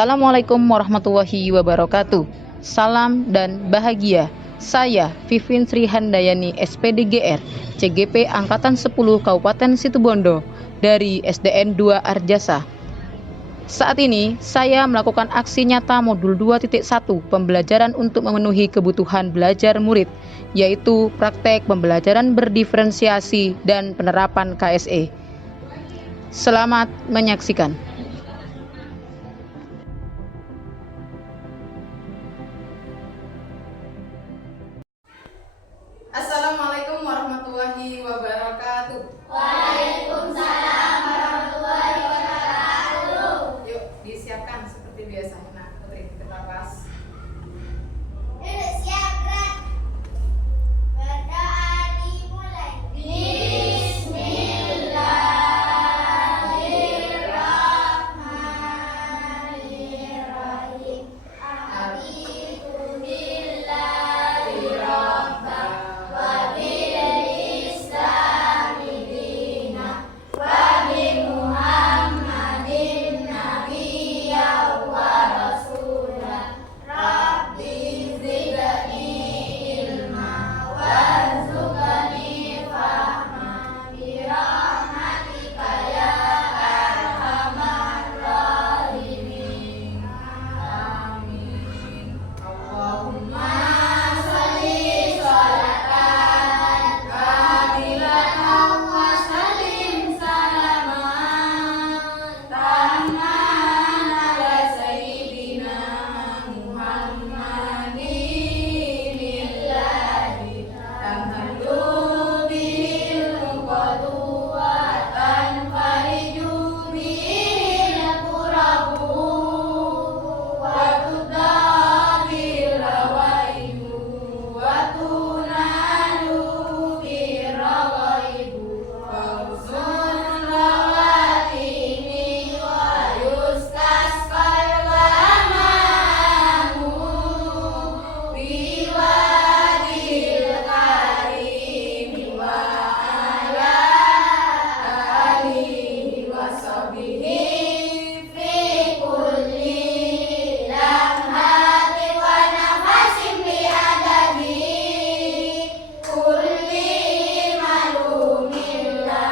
Assalamualaikum warahmatullahi wabarakatuh. Salam dan bahagia. Saya Vivin Sri Handayani SPDGR CGP Angkatan 10 Kabupaten Situbondo dari SDN 2 Arjasa. Saat ini saya melakukan aksi nyata modul 2.1 pembelajaran untuk memenuhi kebutuhan belajar murid, yaitu praktek pembelajaran berdiferensiasi dan penerapan KSE. Selamat menyaksikan. Assalamualaikum warahmatullahi wabarakatuh. Waalaikumsalam warahmatullahi wabarakatuh. Yuk disiapkan seperti biasa. Nah, Putri kita pas. Duduk siap gerak. Berdoa dimulai. Bismillahirrahmanirrahim. Abitu billahi rabba wa bil islami dina wa bi Muhammadin nabiyya wa rasulah. Rabbi zidni ilma warzuqni fahma bi rahmatika ya arhamar rahimin. Amin. Allahumma Sholli sholatan kamilatan wa sallim salaman tamman ala sayyidina Muhammadin illahi tamhalu bil qadwatan fariju bil qurabu wa tudabil lawaibu wa tunalu bil rawaibu wa usul lawatini wa yuskas kalwamamu biwadil karimi wa ala alihi wa sahbihi fi kulli lamhati wa nafasin bi adadi kulli malumillah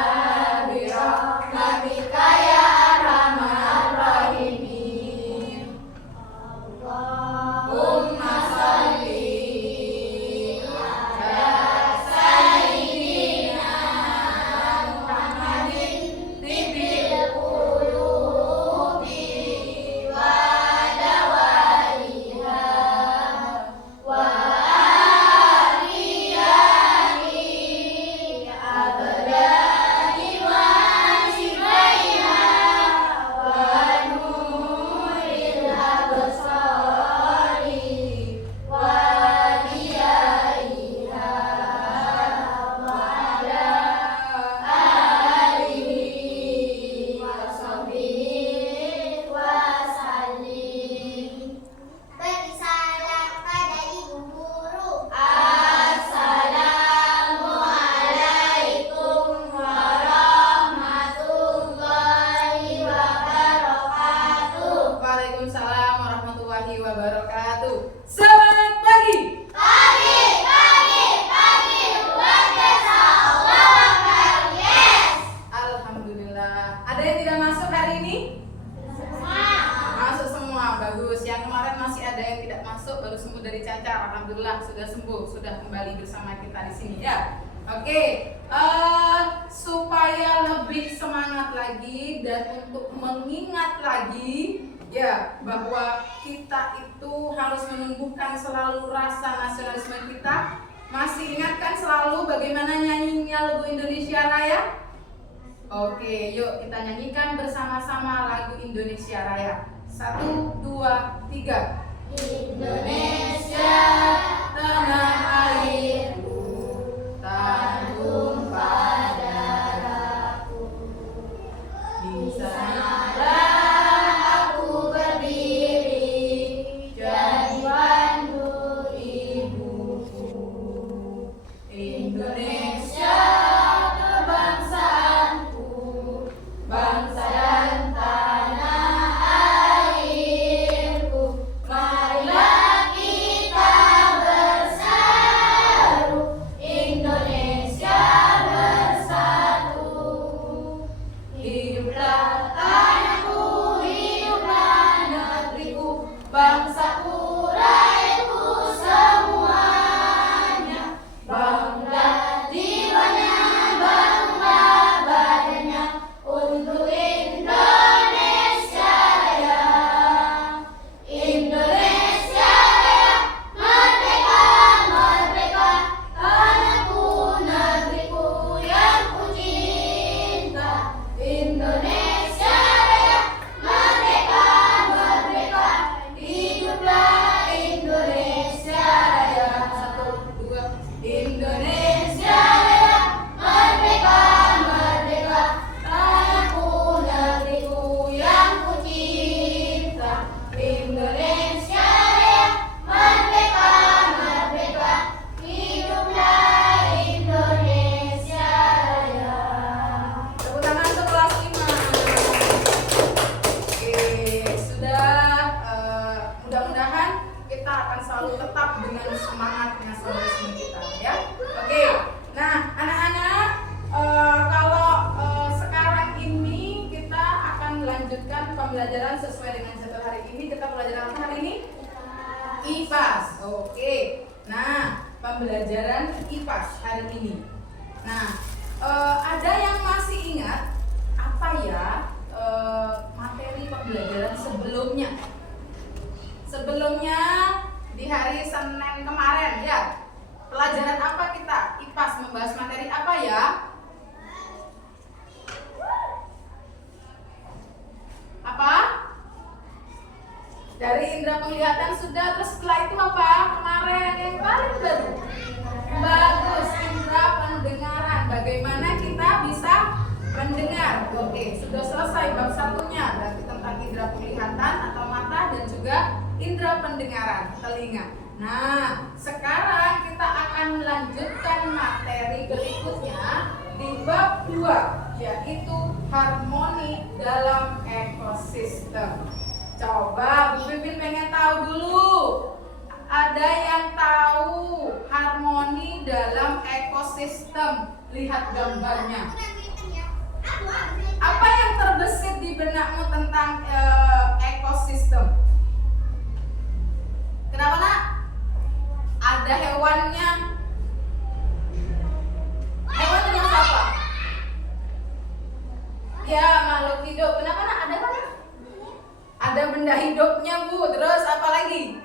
bi rahmatika ya arhamar rahimin. Allahumma sholli ala sayyidina Muhammadin tibbil qulubi wa dawaiha wa ariyani abadani wa shifaiha wa nuril absari wa diyaiha wa ala alihi wa sahbihi wa sallim. Beri salam pada ibu guru. Assalamualaikum warahmatullahi wabarakatuh. Waalaikumsalam warahmatullahi wabarakatuh. Selamat pagi. Pagi, luar biasa. Allahu Akbar. Yes. Alhamdulillah. Ada yang tidak masuk hari ini? Masuk semua, bagus. Yang kemarin masih ada yang tidak masuk, baru sembuh dari cacar. Alhamdulillah sudah sembuh, sudah kembali bersama kita di sini ya. Oke, supaya lebih semangat lagi dan untuk mengingat lagi ya bahwa kita itu harus menumbuhkan selalu rasa nasionalisme kita. Masih ingatkan selalu bagaimana nyanyinya lagu Indonesia Raya? Oke, yuk kita nyanyikan bersama-sama lagu Indonesia Raya. 1, 2, 3. Indonesia Tanah airku, tak tumpah darahku. di sana Aku berdiri jadi pandu ibuku. Indonesia kebangsaanku, bangsa dan tanah air. Oke. Nah, pembelajaran IPAS hari ini. Nah, ada yang masih ingat apa ya materi pembelajaran sebelumnya? Sebelumnya di hari Senin kemarin ya. Pelajaran apa kita? IPAS membahas materi apa ya? Apa? Dari indera penglihatan sudah, terus setelah itu apa? Kemarin yang paling baru. Bagus, indera pendengaran. Bagaimana kita bisa mendengar? Oke, sudah selesai bab satunya. Berarti tentang indera penglihatan atau mata dan juga indera pendengaran, telinga. Nah, sekarang kita akan melanjutkan materi berikutnya di bab 2, yaitu harmoni dalam ekosistem. Coba Bu Pipin pengen tahu dulu. Ada yang tahu harmoni dalam ekosistem? Lihat gambarnya. Apa yang terbesit di benakmu tentang ekosistem? Kenapa nak? Ada hewannya. Hewan jenis apa? Ya, makhluk hidup. Kenapa nak? Ada apa? Ada benda hidupnya Bu. Terus apa lagi?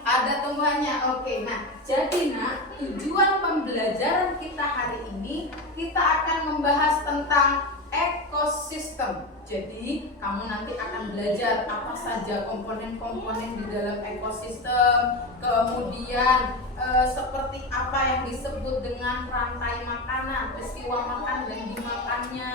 Ada tumbuhannya. Oke, nah jadi nak, tujuan pembelajaran kita hari ini kita akan membahas tentang ekosistem. Jadi kamu nanti akan belajar apa saja komponen-komponen di dalam ekosistem, kemudian seperti apa yang disebut dengan rantai makanan, peristiwa makan dan dimakannya,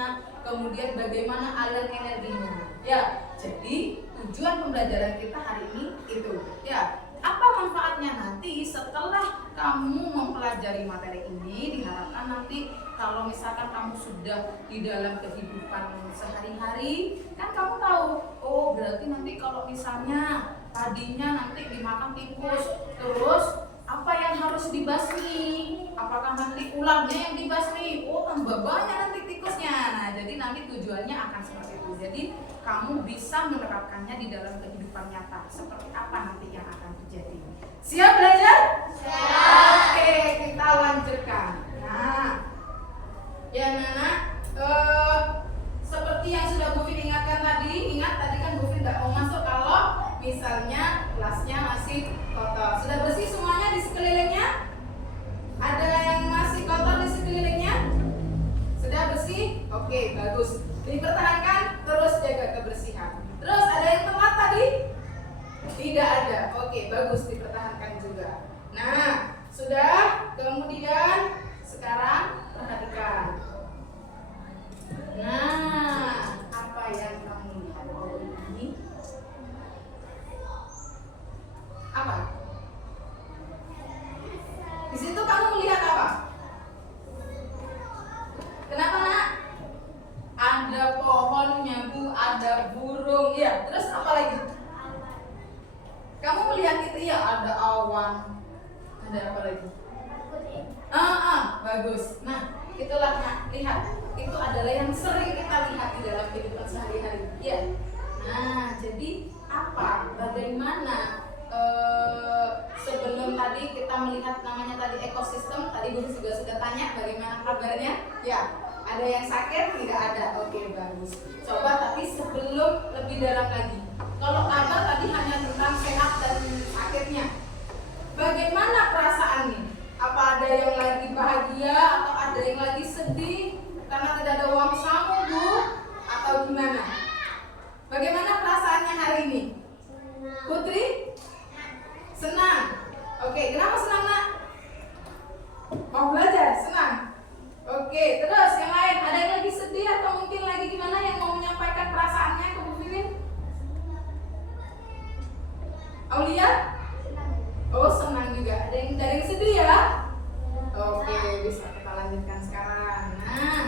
kemudian bagaimana aliran energinya. Ya, jadi tujuan pembelajaran kita hari ini itu. Ya, apa manfaatnya nanti setelah kamu mempelajari materi ini? Diharapkan nanti kalau misalkan kamu sudah di dalam kehidupan sehari-hari, kan kamu tahu, oh berarti nanti kalau misalnya tadinya nanti dimakan tikus, terus apa yang harus dibasmi? Apakah nanti ularnya yang dibasmi? Oh tambah banyak nanti tikusnya. Nah jadi nanti tujuannya akan seperti itu. Jadi kamu bisa menerapkannya di dalam kehidupan nyata. Seperti apa nanti yang akan terjadi? Siap belajar? Siap. Oke, kita lanjutkan. Nah, ya Nana, seperti yang sudah Bu Fin ingatkan tadi, ingat tadi kan Bu Fin nggak mau masuk kalau misalnya kelasnya masih kotor. Sudah bersih semuanya di sekelilingnya? Ada yang masih kotor di sekelilingnya? Sudah bersih? Oke, bagus. Dipertahankan, terus jaga kebersihan. Terus ada yang telat tadi? Tidak ada. Oke, bagus, dipertahankan juga. Nah, sudah. Kemudian sekarang perhatikan. Nah, apa yang kamu lihat dari ini? Apa? Di situ kamu melihat apa? Kenapa nak? Ada pohonnya Bu, ada burung, ya. Terus apa lagi? Kamu melihat itu ya, ada awan. Ada apa lagi? Bagus. Nah, itulah nak, lihat. Itu adalah yang sering kita lihat di dalam kehidupan sehari-hari. Ya. Nah, jadi apa? Bagaimana? Sebelum tadi kita melihat namanya tadi ekosistem, tadi Bu juga sudah tanya bagaimana kabarnya? Ya. Ada yang sakit? Tidak ada. Oke, bagus. Coba tapi sebelum lebih dalam lagi. Kalau kabar tadi hanya tentang sehat dan sakitnya. Bagaimana perasaannya? Apa ada yang lagi bahagia atau ada yang lagi sedih karena tidak ada uang saku, Bu? Atau gimana? Bagaimana perasaannya hari ini? Putri? Senang. Oke, kenapa senang, Nak? Mau belajar? Senang. Oke, terus yang lain, ada yang lagi sedih atau mungkin lagi gimana yang mau menyampaikan perasaannya ke Bu Pipin? Aulia? Oh, senang juga. Ada yang sedih ya? Oke, bisa kita lanjutkan sekarang. Nah,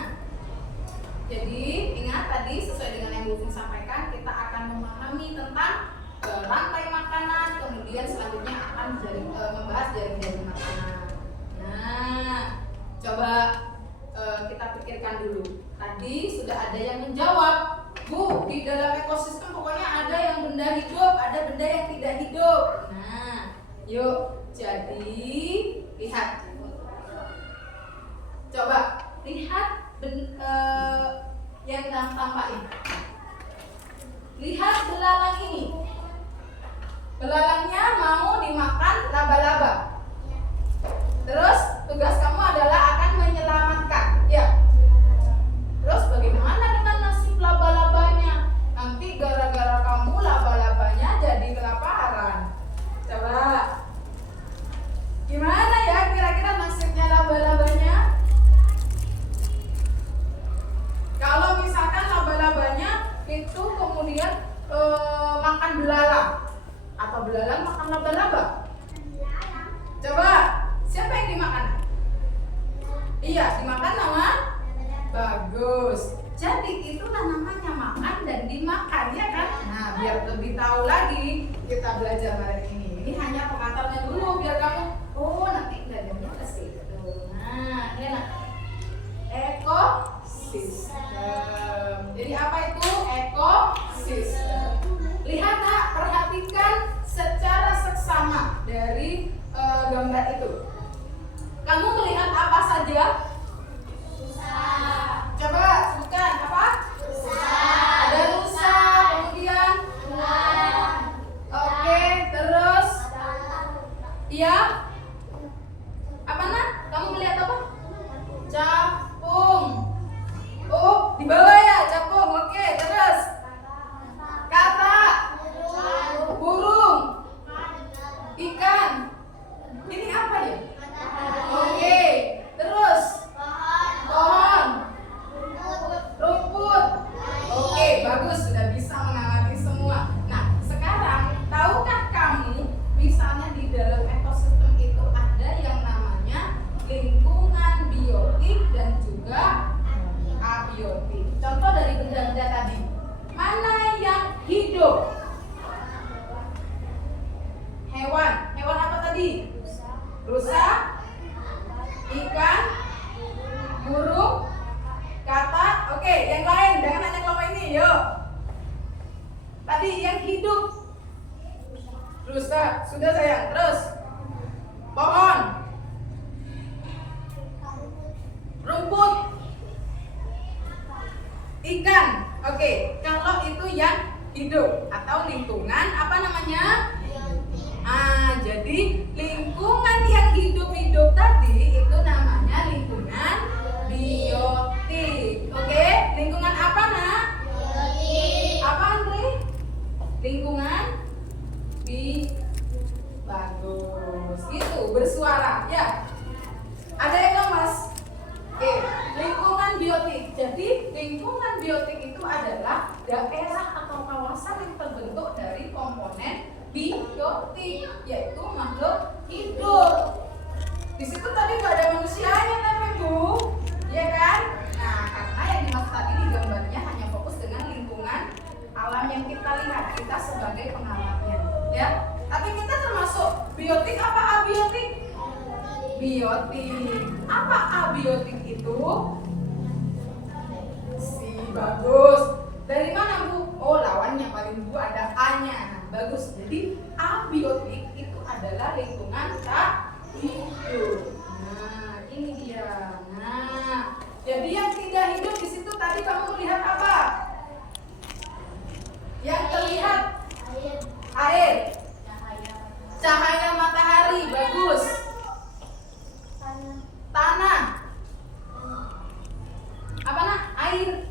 jadi ingat tadi sesuai dengan yang Bu Pipin sampaikan, kita akan memahami tentang rantai makanan, kemudian selanjutnya akan membahas jaring-jaring makanan. Nah, coba kita pikirkan dulu. Tadi sudah ada yang menjawab, Bu, di dalam ekosistem pokoknya ada yang benda hidup, ada benda yang tidak hidup. Nah, Yuk, jadi lihat. Coba lihat yang tampak ini. Lihat belalang ini. Belalangnya mau dimakan laba-laba. Terus tugas kamu adalah akan menyelamatkan. Ya. Terus bagaimana dengan nasib laba-labanya? Nanti gara-gara kamu laba-labanya jadi kelaparan. Coba. Gimana ya kira-kira nasibnya laba-labanya? Kalau misalkan laba-labanya itu kemudian makan belalang atau belalang makan laba-laba. Coba, siapa yang dimakan? Iya, dimakan nama? Bagus. Jadi itulah namanya makan dan dimakan, ya kan? Nah, biar lebih tahu lagi kita belajar hari ini. Ini hanya pengantarnya dulu biar kamu nanti belajarnya ke situ. Nah, ini enak. Ekosistem. Jadi apa itu ekosistem? Lihat nak, perhatikan secara seksama dari gambar itu. Kamu melihat apa saja? Coba sebutkan apa? Ada rusa, kemudian oke, terus iya. Apa nak? Kamu melihat apa? Capung. Oh, di bawah ya capung. Oke, terus kata, burung, ikan. Ini apa ya? Oke, terus pohon, rumput. Oke, bagus, sudah bisa mengamati semua. Nah, sekarang tahukah kamu misalnya di dalam ekosistem itu ada yang namanya lingkungan biotik dan juga abiotik. Contoh dari benda-benda tadi, mana yang hidup? Hewan apa tadi? Rusa, ikan, burung, kata. Oke, yang lain, jangan hanya kelompok ini, yuk. Tadi yang hidup, rusa, sudah sayang. Terus, pohon, rumput, ikan. Oke, kalau itu yang hidup atau lingkungan apa namanya? Jadi lingkungan yang hidup-hidup tadi itu namanya lingkungan biotik. Oke, lingkungan apa nak? Biotik. Apa Andre? Lingkungan bagus. Itu bersuara ya. Ada yang lemas? Oke, lingkungan biotik. Jadi lingkungan biotik itu adalah daerah atau kawasan yang terbentuk dari komponen biotik, yaitu makhluk hidup. Di situ tadi nggak ada manusianya, tapi Bu, ya kan? Nah, karena yang dimaksud tadi di gambarnya hanya fokus dengan lingkungan alam yang kita lihat, kita sebagai pengamatnya, ya. Tapi kita termasuk biotik apa abiotik? Biotik. Apa abiotik itu? Bagus. Dari mana Bu? Oh, lawannya paling Bu ada A-nya. Bagus. Jadi abiotik itu adalah lingkungan tak hidup. Nah, ini dia. Nah, jadi yang tidak hidup di situ tadi kamu melihat apa? Yang terlihat air, cahaya matahari. Bagus. Tanah. Apa nak? Air.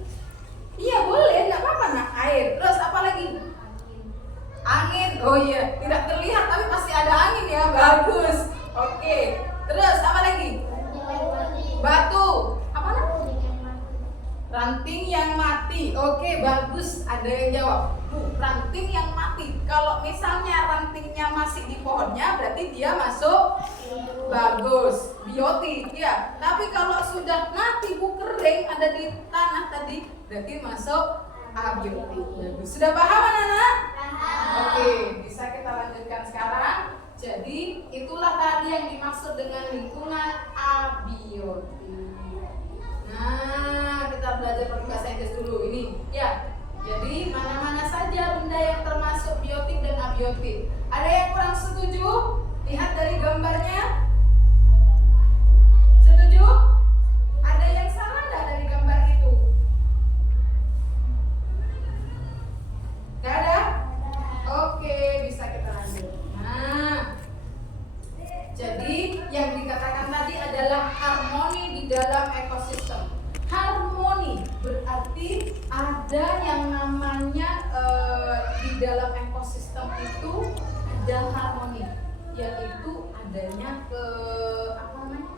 Iya boleh, nggak apa-apa nak. Air. Terus apa lagi? Angin. Oh iya, tidak terlihat tapi pasti ada angin ya. Bagus. Oke. Terus apa lagi? Batu. Apa nak? Ranting yang mati. Oke, bagus. Ada yang jawab. Bu, ranting yang mati. Kalau misalnya rantingnya masih di pohonnya, berarti dia masuk bagus. Biotik ya. Tapi kalau sudah mati, Bu, kering, ada di tanah tadi, berarti masuk abiotik. Bagus. Sudah paham anak-anak? Oke, bisa kita lanjutkan sekarang. Jadi itulah tadi yang dimaksud dengan lingkungan abiotik. Nah, kita belajar pakai bahasa Inggris dulu ini. Ya. Jadi mana-mana saja benda yang termasuk biotik dan abiotik. Ada yang kurang setuju? Lihat dari gambarnya. Setuju? Ada yang salah nggak dari gambar itu? Nggak ada? Oke, bisa kita lanjut. Nah, jadi yang dikatakan tadi adalah harmoni di dalam ekosistem. Harmoni berarti ada yang namanya di dalam ekosistem itu ada harmoni, yaitu adanya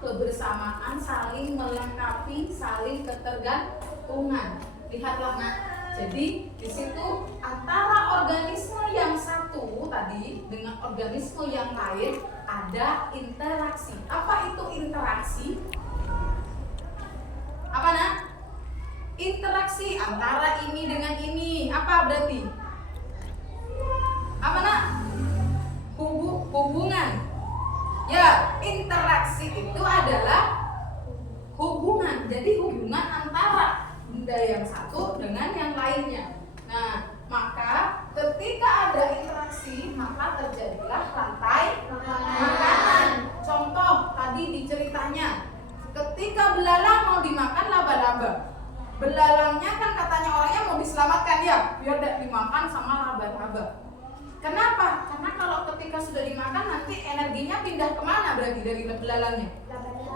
kebersamaan, saling melengkapi, saling ketergantungan. Lihatlah nak. Jadi di situ antara organisme yang satu tadi dengan organisme yang lain ada interaksi. Apa itu interaksi? Apa nak? Interaksi antara ini dengan ini. Apa berarti? Apa nak? Hubungan. Ya, interaksi itu adalah hubungan. Jadi hubungan antara benda yang satu dengan yang lainnya. Nah, maka ketika ada interaksi, maka terjadilah rantai makanan. Contoh tadi di ceritanya, ketika belalang mau dimakan laba-laba, belalangnya kan katanya orangnya mau diselamatkan ya, biar tidak dimakan sama laba-laba. Kenapa? Karena kalau ketika sudah dimakan nanti energinya pindah kemana berarti dari belalangnya?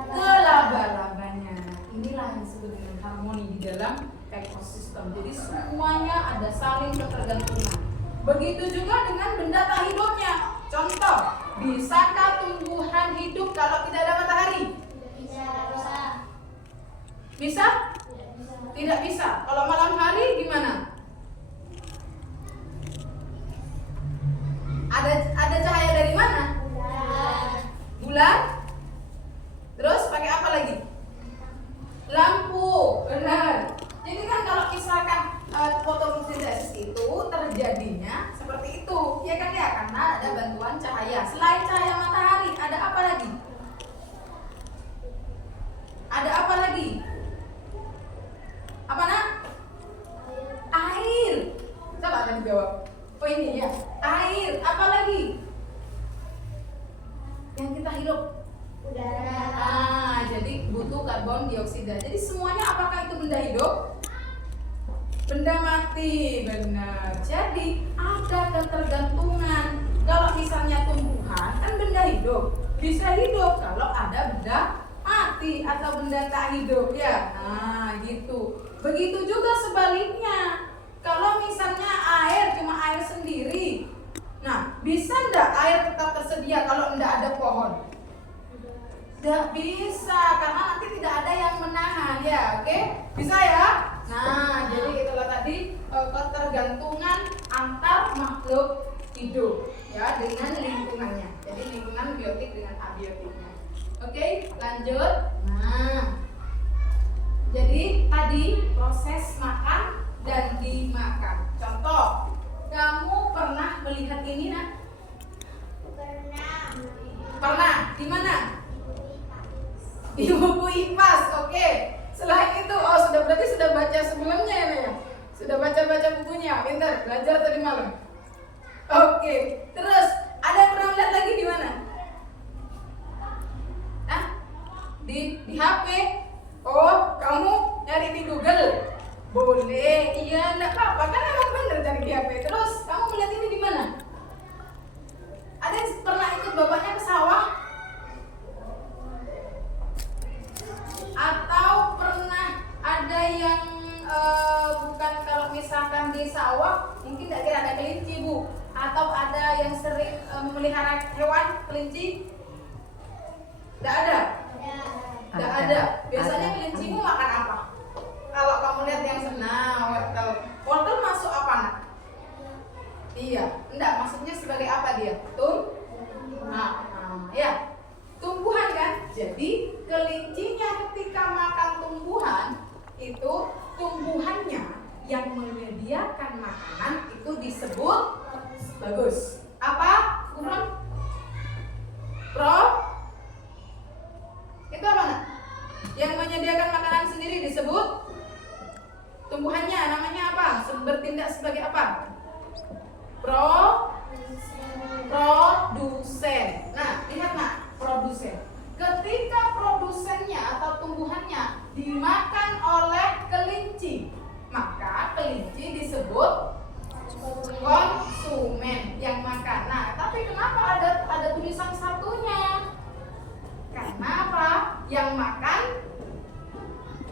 Ke laba-labanya. Inilah yang disebut dengan harmoni di dalam ekosistem. Jadi semuanya ada saling ketergantungan. Begitu juga dengan benda tak hidupnya. Contoh, bisakah tumbuhan hidup kalau tidak ada matahari? Bisa? Tidak bisa. Kalau malam hari gimana? Ada cahaya dari mana? Bulan. Terus pakai apa lagi? Lampu. Benar. Jadi kan kalau misalkan fotosintesis itu terjadinya seperti itu, ya kan ya? Karena ada bantuan cahaya. Selain cahaya matahari, ada apa lagi? Ada apa lagi? Apa nak? Air. Coba akan dijawab. Oh ini ya, air. Apa lagi? Yang kita hirup? Udara. Jadi butuh karbon dioksida. Jadi semuanya apakah itu benda hidup? Benda mati, benar. Jadi ada ketergantungan. Kalau misalnya tumbuhan kan benda hidup, bisa hidup kalau ada benda mati atau benda tak hidup ya. Nah gitu. Begitu juga sebaliknya. Kalau misalnya air cuma air sendiri, nah bisa enggak air tetap tersedia kalau enggak ada pohon? Enggak bisa, karena nanti tidak ada yang menahan ya, oke? Bisa ya? Nah, jadi itulah tadi ketergantungan antar makhluk hidup ya dengan lingkungannya. Jadi lingkungan biotik dengan abiotiknya. Oke, lanjut. Nah, jadi tadi proses makan dan dimakan. Contoh, kamu pernah melihat ini nak? Pernah. Di mana? Di buku IPAS. Oke. Selain itu, berarti sudah baca sebelumnya ya? Sudah baca bukunya. Pintar, belajar tadi malam. Oke. Terus ada yang pernah lihat lagi di mana? Nah, di HP. Oh, kamu nyari di Google. Boleh, iya, enggak apa-apa, kan emang bener cari di HP. Terus, kamu melihat ini di mana? Ada yang pernah ikut bapaknya ke sawah? Atau pernah ada yang bukan, kalau misalkan di sawah, mungkin tidak kira ada kelinci bu? Atau ada yang sering memelihara hewan kelinci? Tidak ada? Tidak ada. Biasanya kelincimu makan apa? Kalau kamu lihat yang senang, wortel masuk apa nak? Iya, enggak, maksudnya sebagai apa dia? Ya, tumbuhan kan? Jadi kelincinya ketika makan tumbuhan itu tumbuhannya yang menyediakan makanan itu disebut bagus. Apa? Gufron? Itu apa nak? Yang menyediakan makanan sendiri disebut tumbuhannya, namanya apa? Bertindak sebagai apa? Produsen. Nah, yang makan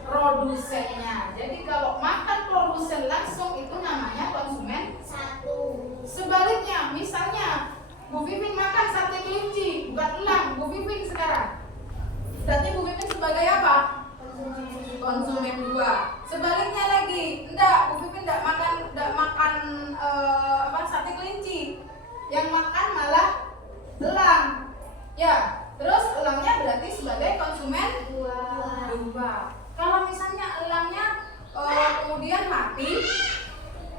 produsennya. Jadi kalau makan produsen langsung itu namanya konsumen 1. Sebaliknya, misalnya Bu Vivin makan sate kelinci, bukan elang, Bu Vivin sekarang. Berarti Bu Vivin sebagai apa? Konsumen 2. Sebaliknya lagi, enggak, Bu Vivin enggak makan sate kelinci. Yang makan malah elang. Ya, terus elangnya berarti sebagai konsumen 2. Kalau misalnya elangnya kemudian mati,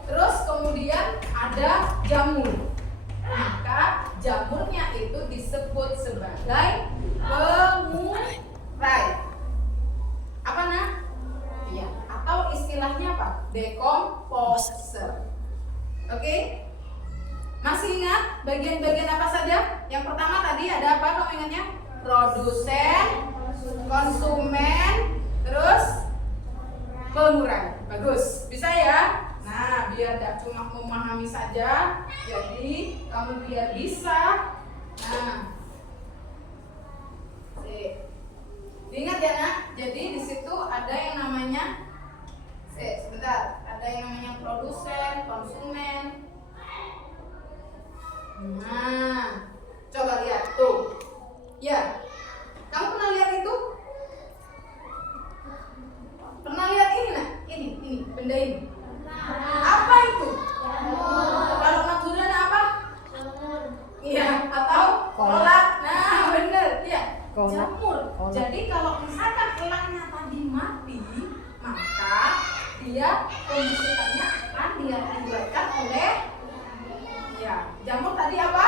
terus kemudian ada jamur, maka jamurnya itu disebut sebagai pengurai. Apa nah? Iya. Atau istilahnya apa? Decomposer. Oke? Masih ingat bagian-bagian apa saja? Yang pertama tadi ada apa kamu ingatnya? Produsen, konsumen, terus pengurai. Bagus, bisa ya? Nah, biar tidak cuma memahami saja, jadi kamu biar bisa. Nah, diingat ya nak. Jadi di situ ada yang namanya, sebentar, ada yang namanya produsen, konsumen. Nah, coba lihat tuh. Ya, kamu pernah lihat itu? Pernah lihat ini nak? Ini benda ini. Apa itu? Kalau natural apa? Iya, atau kolak. Nah, bener. Iya, jamur. Jadi kalau misalkan elangnya tadi mati, maka dia pembusukannya akan diuraikan oleh jamur tadi apa?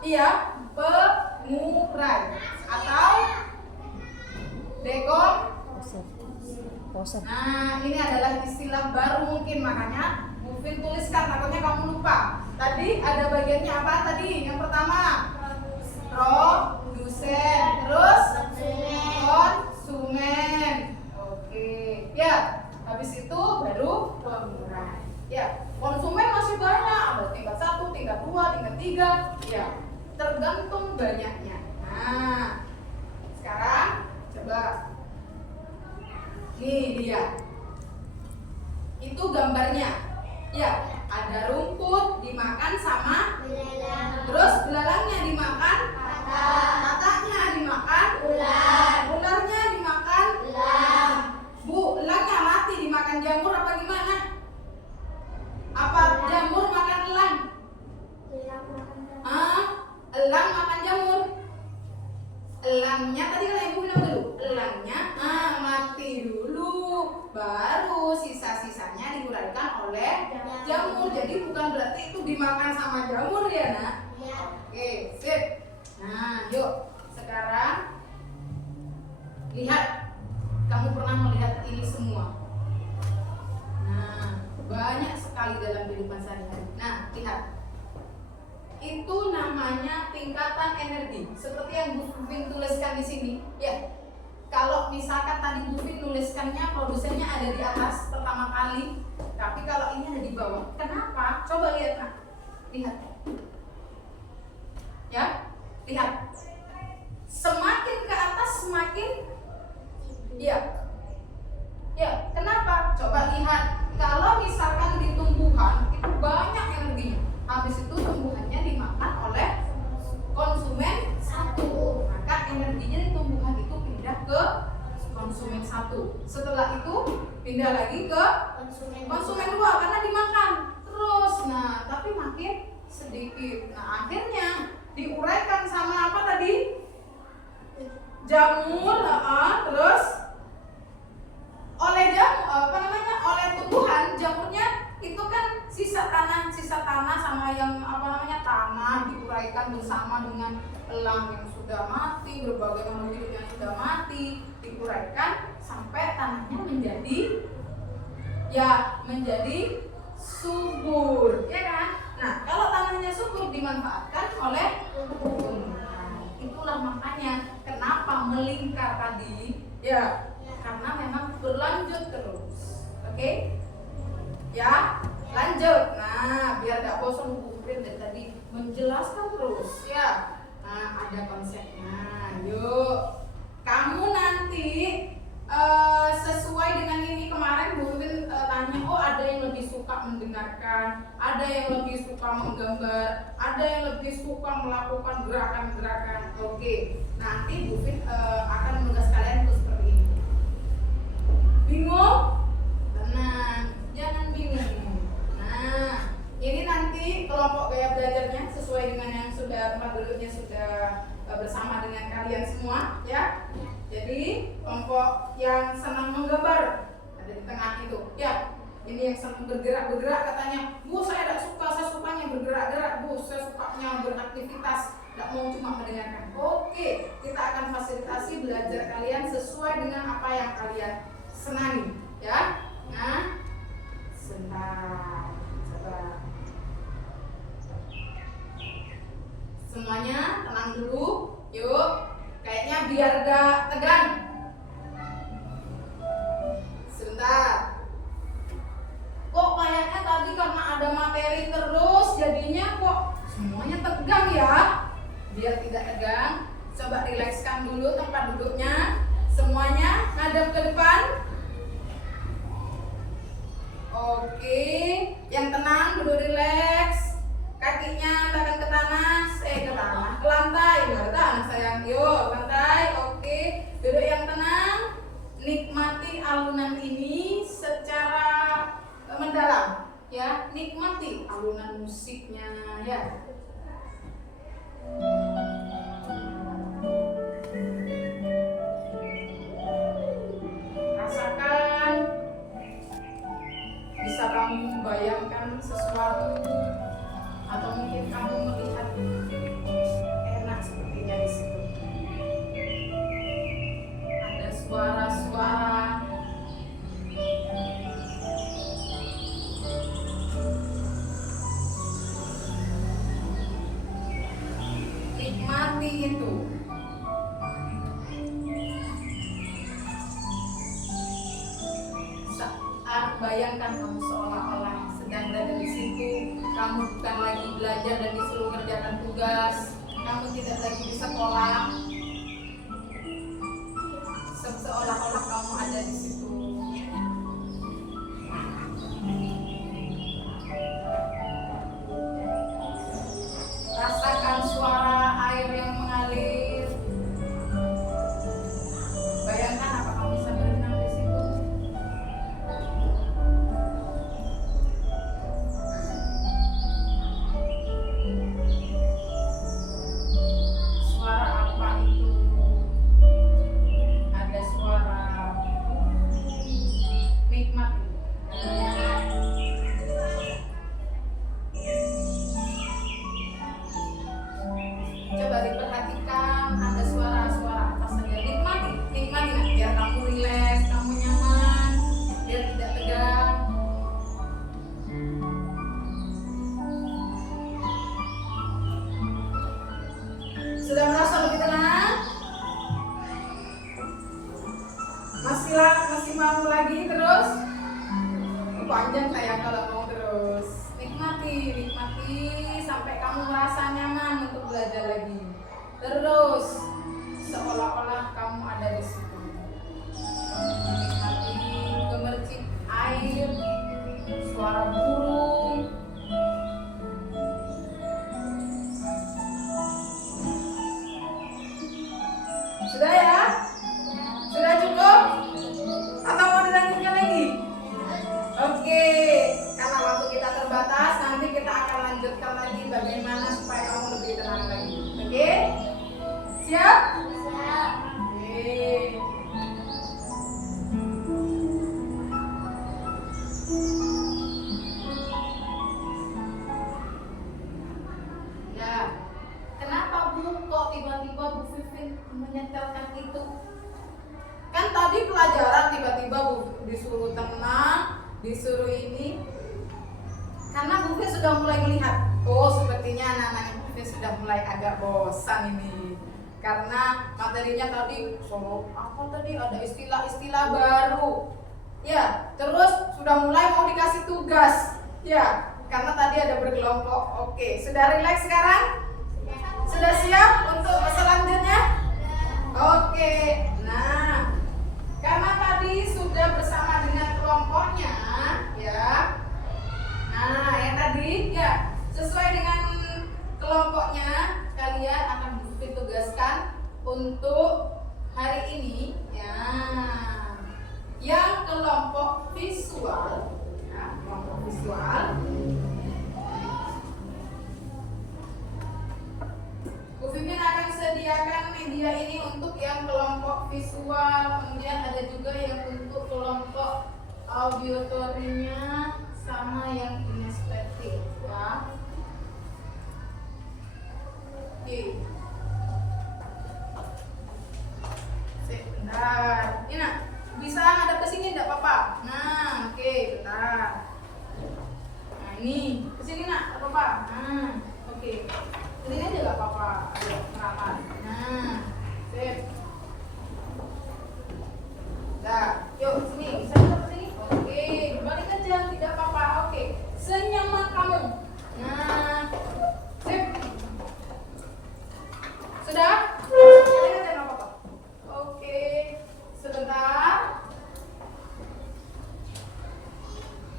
Iya, pengurai atau decomposer. Nah, ini adalah istilah baru mungkin, makanya Bu Vin tuliskan, takutnya kamu lupa. Tadi ada bagiannya apa tadi? Yang pertama, produsen, terus konsumen. Oke, ya. Habis itu baru pengurai. Ya, konsumen masih banyak, ada tingkat 1, tingkat 2, tingkat 3. Ya, tergantung banyaknya. Nah, sekarang coba. Nih dia. Itu gambarnya. Ya, ada rumput dimakan sama terus belalangnya dimakan, kataknya dimakan, ularnya dimakan, Bu, elangnya mati dimakan jamur apa gimana? Apa jamur makan elang? Elang makan jamur. Elangnya tadi kan Ibu bilang dulu, elangnya mati dulu, baru sisa-sisanya diuraikan oleh jamur. Jadi bukan berarti itu dimakan sama jamur ya nak? Oke, sip. Nah, yuk sekarang lihat, kamu pernah melihat ini semua. Nah, banyak sekali dalam kehidupan sehari-hari. Nah, lihat. Itu namanya tingkatan energi. Seperti yang Bu Vin tuliskan di sini, ya. Kalau misalkan tadi Bu Vin nuliskannya produsennya ada di atas pertama kali, tapi kalau ini ada di bawah. Kenapa? Coba lihat, Nak. Lihat. Ya, lihat. Semakin ke atas semakin Ya, kenapa? Coba lihat. Kalau misalkan di tumbuhan itu banyak energinya. Habis itu tumbuhannya dimakan oleh konsumen 1. Maka energinya di tumbuhan itu pindah ke konsumen 1. Setelah itu pindah lagi ke konsumen 2 karena dimakan terus. Nah, tapi makin sedikit. Nah, akhirnya diuraikan sama apa tadi? Jamur, terus oleh oleh tumbuhan. Jamurnya itu kan sisa tanah sama yang tanah diuraikan bersama dengan elang yang sudah mati, berbagai makhluk hidup yang sudah mati diuraikan sampai tanahnya menjadi subur, ya kan? Nah, kalau tanahnya subur dimanfaatkan oleh tumbuhan. Itulah makanya kenapa melingkar tadi, ya. Karena memang berlanjut terus. Oke? Ya, lanjut. Nah, biar gak bosan Bu Vin dari tadi menjelaskan terus, ya. Nah, ada konsepnya. Yuk, kamu nanti sesuai dengan ini. Kemarin Bu Vin tanya, oh ada yang lebih suka mendengarkan, ada yang lebih suka menggambar, ada yang lebih suka melakukan gerakan-gerakan. Oke, nanti Bu Vin akan menugas kalian untuk seperti ini. Bingung? Tenang, jangan bingung. Nah, ini nanti kelompok gaya belajarnya sesuai dengan yang sudah tempat duduknya sudah bersama dengan kalian semua, ya. Jadi kelompok yang senang menggambar ada di tengah itu, ya. Ini yang senang bergerak-bergerak katanya, Bu saya tidak suka, saya sukanya bergerak-gerak, Bu saya sukanya beraktivitas, tidak mau cuma mendengarkan. Oke, kita akan fasilitasi belajar kalian sesuai dengan apa yang kalian senangi, ya. Nah, sebentar, sabar. Semuanya tenang dulu, yuk. Kayaknya biar gak tegang. Sebentar. Kok kayaknya tadi karena ada materi terus jadinya kok semuanya tegang ya? Biar tidak tegang, coba rilekskan dulu tempat duduknya. Semuanya ngadep ke depan. Oke, yang tenang duduk rileks. Kakinya tekan ke tanah, ke lantai, ke tanah sayang. Yuk, lantai. Oke, duduk yang tenang. Nikmati alunan ini secara mendalam, ya. Nikmati alunan musiknya, ya. Rasakan. Bisa kamu membayangkan sesuatu atau mungkin kamu melihat enak sepertinya di situ. Ada suara-suara. Nikmati itu. Saat bayangkan kamu seolah-olah sedang berada di situ, kamu bukan lagi belajar dan disuruh kerjakan tugas, kamu tidak lagi di sekolah, seolah-olah kamu ada di situ. Rasakan suara air yang mengalir. Bayangkan apa kamu bisa berenang di situ. Suara apa itu? Ada suara. Nikmat. Coba diperhatikan ada suara-suara apa saja. Nikmati, nikmati nggak? Biar kamu rileks, kamu nyaman, biar tidak tegang. Sudah merasa lebih tenang? Masih mau lagi terus? Panjang sayang kalau mau terus. Nikmati sampai kamu merasa nyaman untuk belajar lagi. Terus seolah-olah kamu ada di situ. Nikmati gemercik air, suara burung. Sudah ya? Sudah cukup? Atau mau dilanjutkan lagi? Oke, karena waktu kita terbatas, nanti kita akan lanjutkan lagi bagaimana supaya kamu lebih tenang lagi. Oke? Siap? Siap. Oke. Nah, kenapa Bu kok tiba-tiba Bu Vivin menyetelkan itu? Kan tadi pelajaran tiba-tiba Bu disuruh tenang, disuruh ini. Karena Bu Vivin sudah mulai melihat, oh sepertinya anak-anak Bu Vivin sudah mulai agak bosan ini. Karena materinya tadi apa tadi ada istilah-istilah baru. Ya, terus sudah mulai mau dikasih tugas. Ya, karena tadi ada berkelompok. Oke, sudah rileks sekarang? sudah siap untuk selanjutnya? Oke. Nah, karena tadi sudah bersama dengan kelompoknya, ya. Nah, yang tadi ya sesuai dengan kelompoknya, kalian akan ditugaskan untuk hari ini, ya. Yang kelompok visual, ya, kelompok visual. Bu Vivian akan sediakan media ini untuk yang kelompok visual, kemudian ada juga yang untuk kelompok audiotorinya sama yang kinestetik, ya. Oke. Sebentar. Ini nak, bisa ngadep ke sini enggak apa-apa. Nah, oke, bentar. Nah, ini ke sini nak, enggak apa-apa. Nah, oke. Ini aja enggak apa-apa. Ayo, merapat. Nah, sip. Dah, yuk sini, bisa ngadep ke sini. Oke, balik aja, tidak apa-apa. Oke, senyaman kamu. Nah, sip. Sudah? Balik aja enggak apa-apa. Oke, sebentar.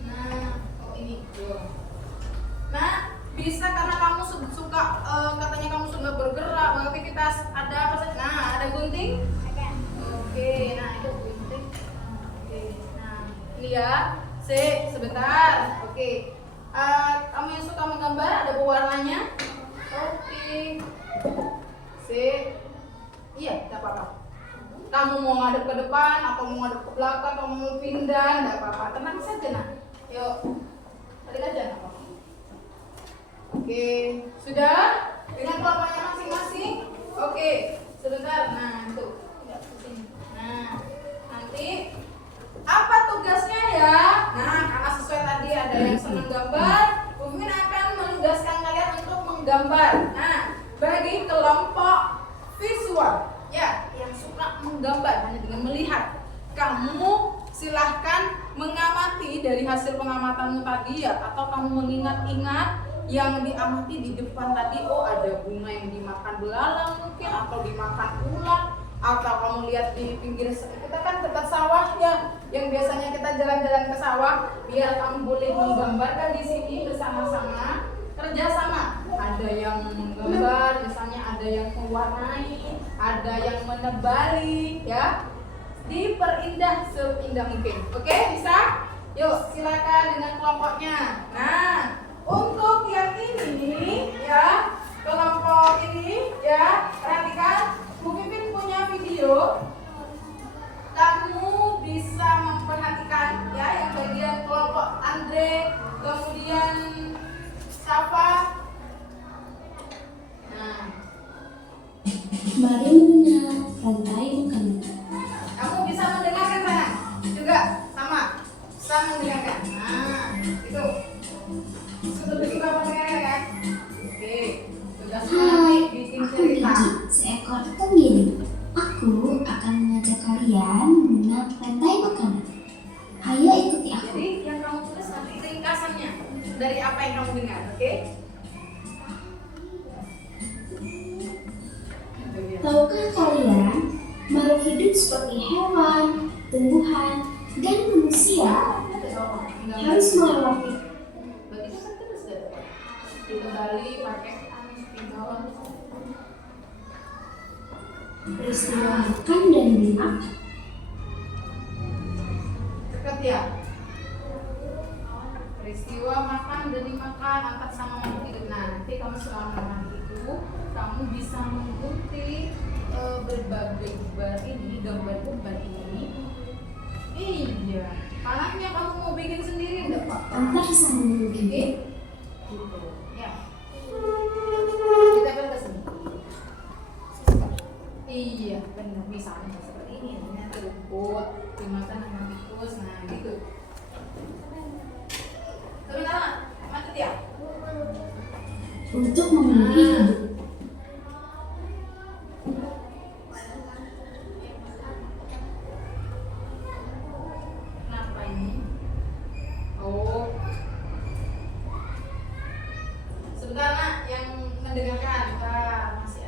Nah, oh ini, yuk. Nah, bisa karena kamu suka katanya kamu suka bergerak, beraktivitas, ada apa saja? Nah, ada gunting? Ada. Oke, nah itu gunting. Oke, nah ini ya. Sebentar. Oke. Kamu yang suka menggambar ada pewarnanya? Oke. Iya, tidak apa-apa. Kamu mau ngadep ke depan atau mau ngadep ke belakang, kamu mau pindah, tidak apa-apa. Tenang saja nak. Yuk, balik aja nak. Oke, sudah dengan kelompoknya masing-masing. Oke, sebentar. Nah, itu tidak ke sini. Nah, nanti apa tugasnya ya? Nah, karena sesuai tadi ada yang senang gambar, mungkin akan menugaskan kalian untuk menggambar. Nah, bagi kelompok visual, ya, yang suka menggambar hanya dengan melihat, kamu silahkan mengamati dari hasil pengamatanmu tadi ya, atau kamu mengingat-ingat yang diamati di depan tadi. Oh, ada bunga yang dimakan belalang mungkin, atau dimakan ulat, atau kamu lihat di pinggir, kita kan dekat sawah ya, yang biasanya kita jalan-jalan ke sawah. Biar kamu boleh menggambarkan di sini bersama-sama, kerjasama. Ada yang menggambar, misalnya ada yang mewarnai, ada yang menebali, ya. Diperindah seindah mungkin. Oke, bisa? Yuk, silakan dengan kelompoknya. Nah, untuk yang ini nih, ya, kelompok ini, ya, perhatikan. Bu Pipin punya video. Kamu bisa memperhatikan, ya, yang bagian kelompok Andre, kemudian Safa. Nah, Mari mengenal rantai makanan. kamu bisa mendengarkan sana juga sama, bisa mendengarkan. Nah, itu. Sudah begitu apa mendengarkan kan? Oke, tugas nanti bikin Aku cerita. Gigi, seekor tenggiri. Aku akan mengajak kalian mengenal rantai makanan. Ayo ikuti aku. Jadi yang kamu tulis nanti ringkasannya dari apa yang kamu dengar, oke? Tahukah kalian, makhluk hidup seperti hewan, tumbuhan, dan manusia harus melewati Begitu kan terus deh. Kembali pakai tinggal. peristiwa makan dan dimakan. Dekat ya. Peristiwa makan dan dimakan angkat sama makhluk hidup. Nah, nanti kamu selama mengamati itu, kamu bisa mengikuti berbagai gambar beban ini. Iya. Anaknya kamu mau bikin sendiri enggak, Pak? Antar sama Oke. gigi. Gitu. Ya. Kita ke sini. Iya, benar. Misalnya seperti ini, nanti rumput dimakan sama tikus, nah gitu. Sebentar, macet ya? Untuk memenuhi hidup. Kenapa ini? Oh. Sebentar nak, yang mendengarkan. Nah, masih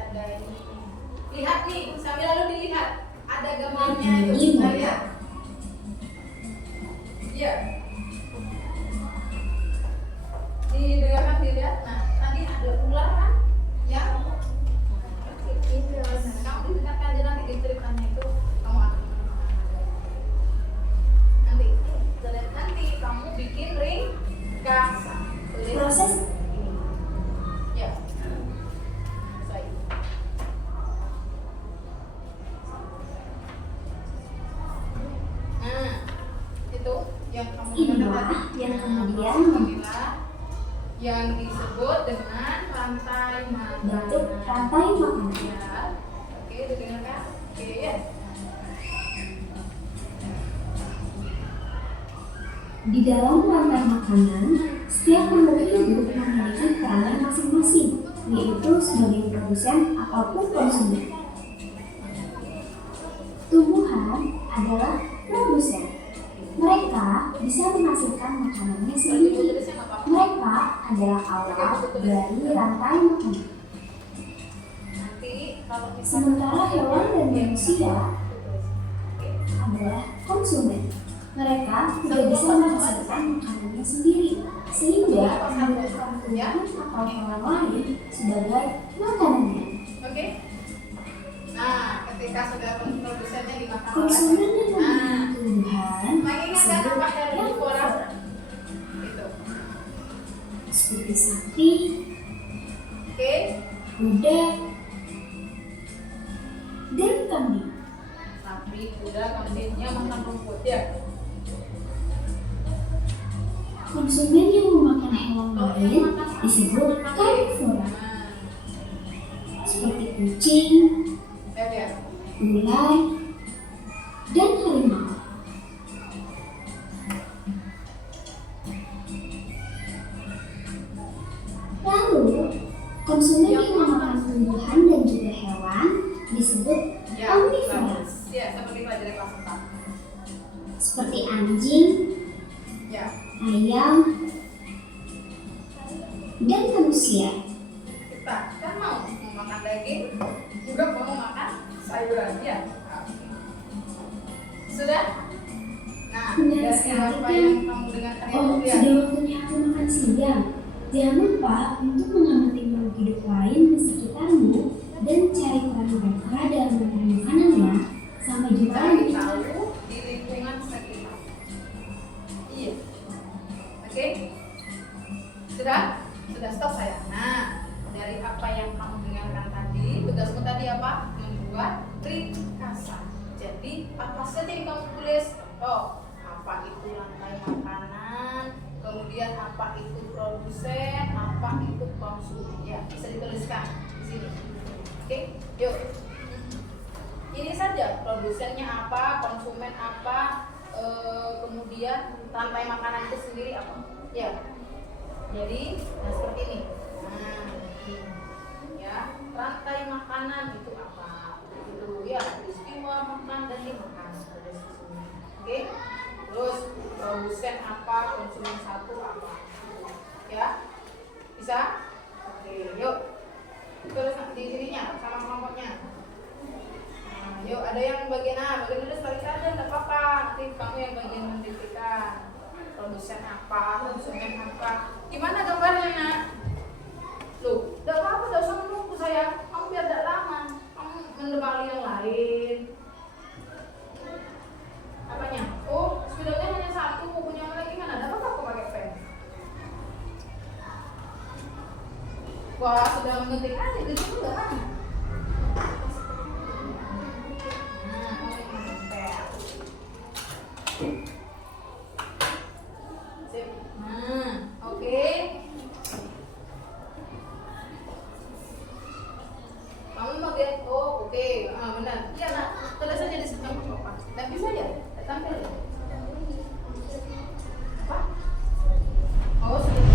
Lihat nih, sambil lalu dilihat. Ada gambarnya itu. Ini Nah, lihat. Iya. Didengarkan, dilihat. Nah, tadi ada ular kan? Ya. Kamu didengarkan aja nanti di ceritanya itu kamu akan nanti kamu bikin ring kasa. Proses Ya. Selesai. Nah, itu yang kamu inilah yang kemudian inilah yang disebut dengan rantai bentuk makanan. rantai makanan. Ya. Oke, didengarkan. Oke, ya. Di dalam rantai makanan, setiap makhluk hidup memiliki peranan masing-masing, yaitu sebagai produsen ataupun konsumen. Tumbuhan adalah produsen. Mereka bisa menghasilkan makanannya sendiri. Mereka adalah awal dari rantai makanan. Nanti kalau Sementara hewan dan manusia adalah konsumen. Mereka tidak bisa menghasilkan makanannya sendiri, sehingga membutuhkan tumbuhan atau hewan lain sebagai makanannya. Oke. Nah, ketika sudah produsennya dimakan oleh Konsumen yang memakan tumbuhan mengingatkan apa yang yang dikorang itu. seperti sapi, Oke. kuda, dan kambing. Sapi, kuda, kambingnya makan rumput ya. Konsumen yang memakan hewan lain disebut karnivora, Nah, seperti kucing, lihat. ular, dan harimau. Lalu, konsumen yang memakan tumbuhan dan juga hewan disebut Ya, omnivora, bagus. Ya, seperti pelajaran kelas 4. seperti anjing, Ya. ayam, dan manusia. Kita kan mau makan daging, juga mau makan sayuran ya. Sudah? Nah, Benar dari sekali, apa kan? yang kamu dengarkan itu Oh, ya. sudah waktunya aku makan siang. Jangan lupa untuk mengamati makhluk hidup lain di sekitarmu dan cari peran mereka dalam mencari makanan ya. Sampai jumpa Cari lagi. tahu di lingkungan sekitar. Iya. Oke? Sudah? Sudah stop saya. Nah, dari apa yang kamu dengarkan tadi, tugasmu tadi apa? Membuat ringkasan. Jadi, apa saja yang kamu tulis? Oh, apa itu rantai makanan, kemudian apa itu produsen, apa itu konsumen. Ya, bisa dituliskan di sini. Oke? Yuk. Ini saja produsennya apa, konsumen apa, kemudian rantai makanan itu sendiri apa. Ya. Jadi, nah seperti ini. Nah, ya, rantai makanan itu apa? Itu ya, peristiwa makan dan dimakan. Oke. Terus produsen apa, konsumen satu apa? Ya. Bisa? Oke, yuk. Terus di sininya sama kelompoknya. Nah, yuk, ada yang bagian A, bagian nulis balik saja, enggak apa-apa. Nanti kamu yang bagian mendirikan. Produsen apa, konsumen apa. Gimana gambarnya, Nak? Loh, enggak apa-apa, enggak usah menunggu saya. Kamu biar enggak lama. Kamu mendebali yang lain. Apanya? Oh, spidolnya hanya satu, punya mana gimana? Ada apa aku pakai pen? Wah, sudah mengetik aja, jadi enggak kan? Nah, kamu pakai pen. Sip. Nah, oke. Kamu bagian, oh oke, benar. Iya nak, tulis aja di situ apa? Dan bisa ya, tampil ya. Apa? Oh sudah.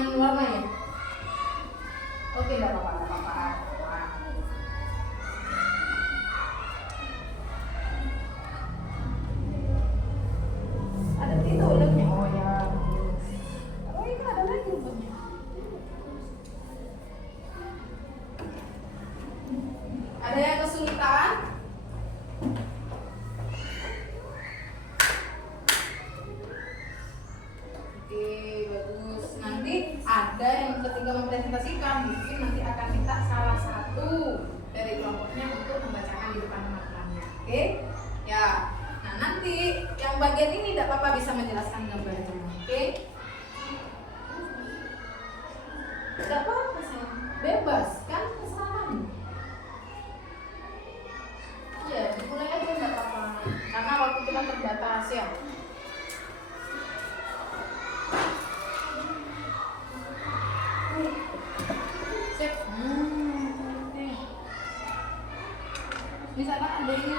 dengan warna ya? Oke, enggak apa-apa, enggak apa-apa. Ada tidak ulatnya? Oh ya. Oh ini ada lagi ulatnya. Ada yang kesulitan? Oke, bagus. Nanti ada yang ketika mempresentasikan, mungkin nanti akan minta salah satu dari kelompoknya untuk membacakan di depan teman-temannya. Oke? Ya. Nah, nanti yang bagian ini tidak apa-apa bisa menjelaskan gambarnya. Oke? Tidak apa-apa sih. Bebas kan kesalahan. Ya, dimulai aja tidak apa-apa. Karena waktu kita terbatas ya. Sip. Oke. Misalkan ada ini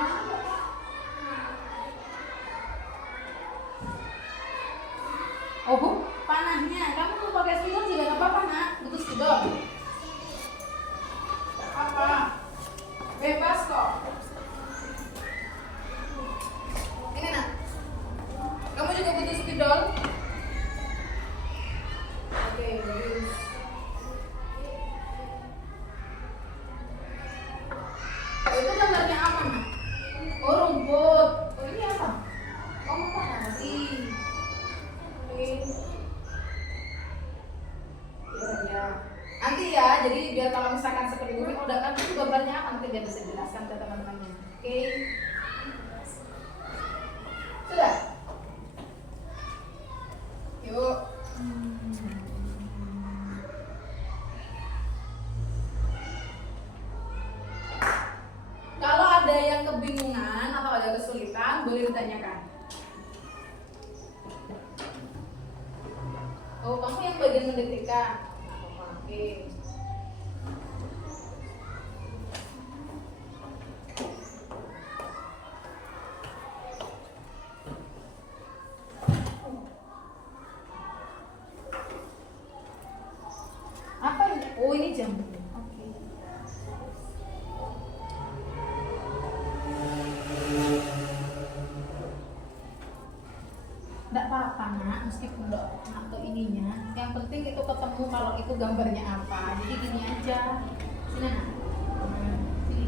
oh, panahnya. Kamu mau pakai spidol juga gak apa-apa, nak. Butuh spidol. Gak apa-apa. Bebas kok. Ini, nak. Kamu juga butuh spidol? Oke, bagus. Oh, itu gambarnya apa, nak? Oh, rumput. Oh, ini apa? Oh, matahari. Oke. Ya. Nanti ya, jadi biar kalau misalkan seperti ini, udah kan itu gambarnya apa nanti biar bisa jelaskan ke teman-temannya. Oke. Sudah. Yuk. Kalau ada yang kebingungan atau ada kesulitan, boleh ditanyakan. Oh, kamu yang bagian mendetikkan. Oke. Apa ini? Oh, ini jambu. Oke. Enggak apa-apa, nak, meskipun enggak atau ininya. Yang penting itu ketemu kalau itu gambarnya apa. Jadi gini aja. Sini, nak. Sini.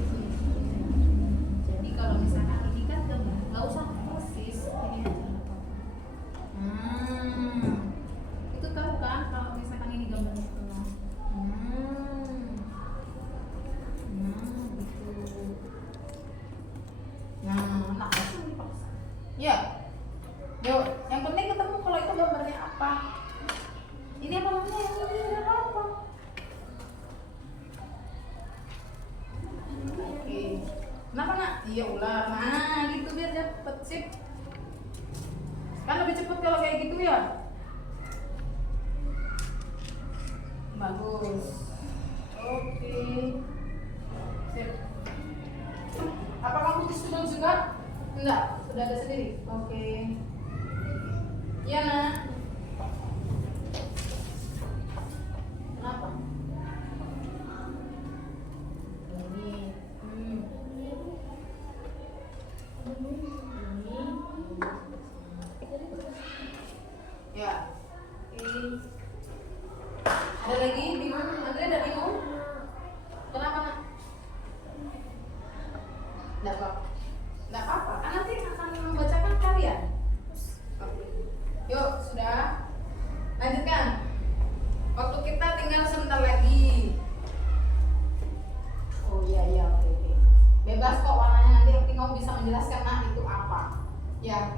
Jadi kalau misalkan ini kan gambar, enggak usah persis. Ini aja. Itu tahu kan kalau misalkan ini gambarnya itu. Gitu. Nah, langsung dipaksa. Ya. Yuk, yang penting ketemu kalau itu gambarnya apa. Ini apa namanya? Ini apa? Oke. Kenapa, nak? Iya, ular. Nah, gitu biar cepet sip. Kan lebih cepet kalau kayak gitu ya. Bagus. Oke. Sip. Apa kamu butuh spidol juga? Enggak, sudah ada sendiri. Oke. Iya, nak. Kenapa? Ini. Ya. Oke. Ada lagi bingung? Andre ada bingung? Kenapa, nak? Enggak apa-apa. Enggak apa-apa. Kan nanti akan membacakan kalian. Yuk, sudah. Lanjutkan. Waktu kita tinggal sebentar lagi. Oh iya, oke. Bebas kok warnanya, nanti kamu bisa menjelaskan, nah itu apa. Ya.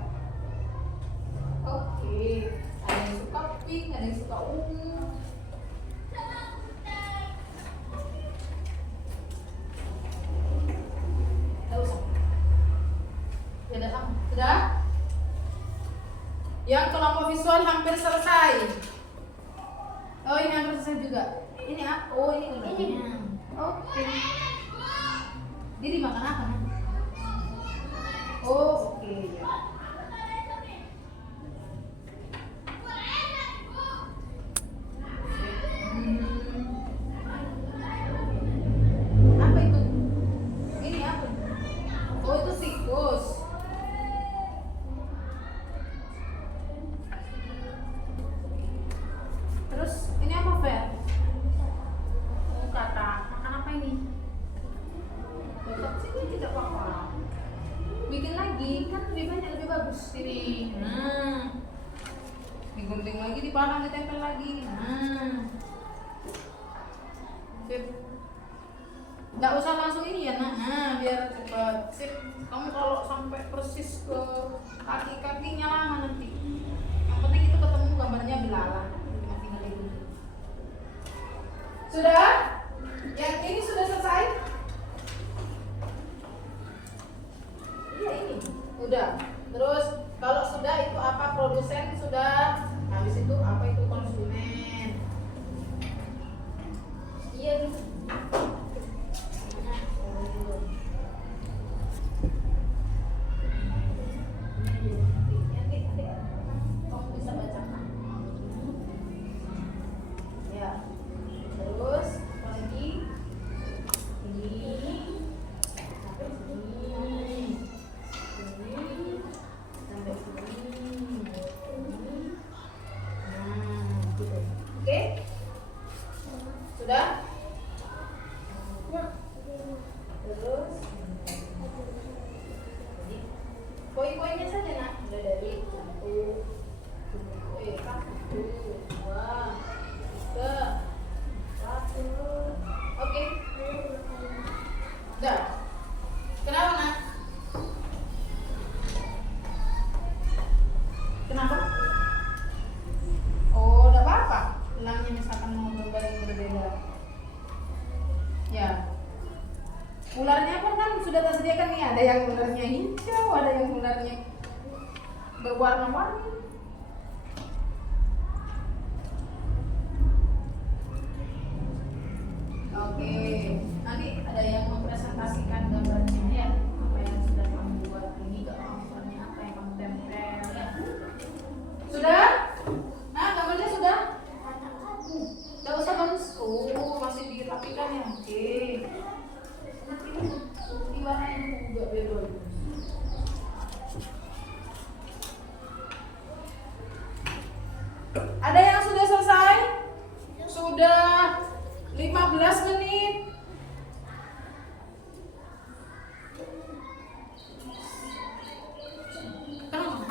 Oke. Ada yang suka pink, ada yang suka ungu. Tidak usah. Tidak sama. Sudah? Yang kelompok visual hampir selesai. Oh, ini hampir selesai juga. Ini apa? Oh, ini gambarnya. Oke. Dia dimakan apa? Oh, oke ya. belakang ditempel lagi. Nah, sip. Nggak usah langsung ini ya, nah biar cepat. Sip. Kamu kalau sampai persis ke kaki-kakinya lama nanti. Yang penting itu ketemu gambarnya belalang. Tinggal ini. Sudah? Yang ini sudah selesai? Iya ini. Udah. Terus kalau sudah itu apa, produsen sudah. Habis itu apa itu konsumen. Iya gitu. Kamu bisa bacakan. Ya. Terus lagi ini sampai sini. Sampai sini. Nah, gitu. Oke? Sudah? Terus jadi poin-poinnya saja nak. Mulai dari 1, 2, 3, 1. Oke. Udah. Kenapa nak? Kenapa? Oh, udah apa-apa. Ulangnya misalkan mau gambar yang berbeda. Ya. Ularnya pun kan sudah tersediakan nih. Ada yang ularnya hijau, ada yang ularnya berwarna-warni. Oke. Nanti ada yang mempresentasikan gambarnya ya. Apa yang sudah kamu buat ini, gambarnya apa yang kamu tempel ya. Sudah? Nah, gambarnya sudah? Gak usah bagus. Oh, masih dirapikan ya. Oke. Ini warnanya juga beda. Ada yang sudah selesai? Sudah 15 menit. Kenapa?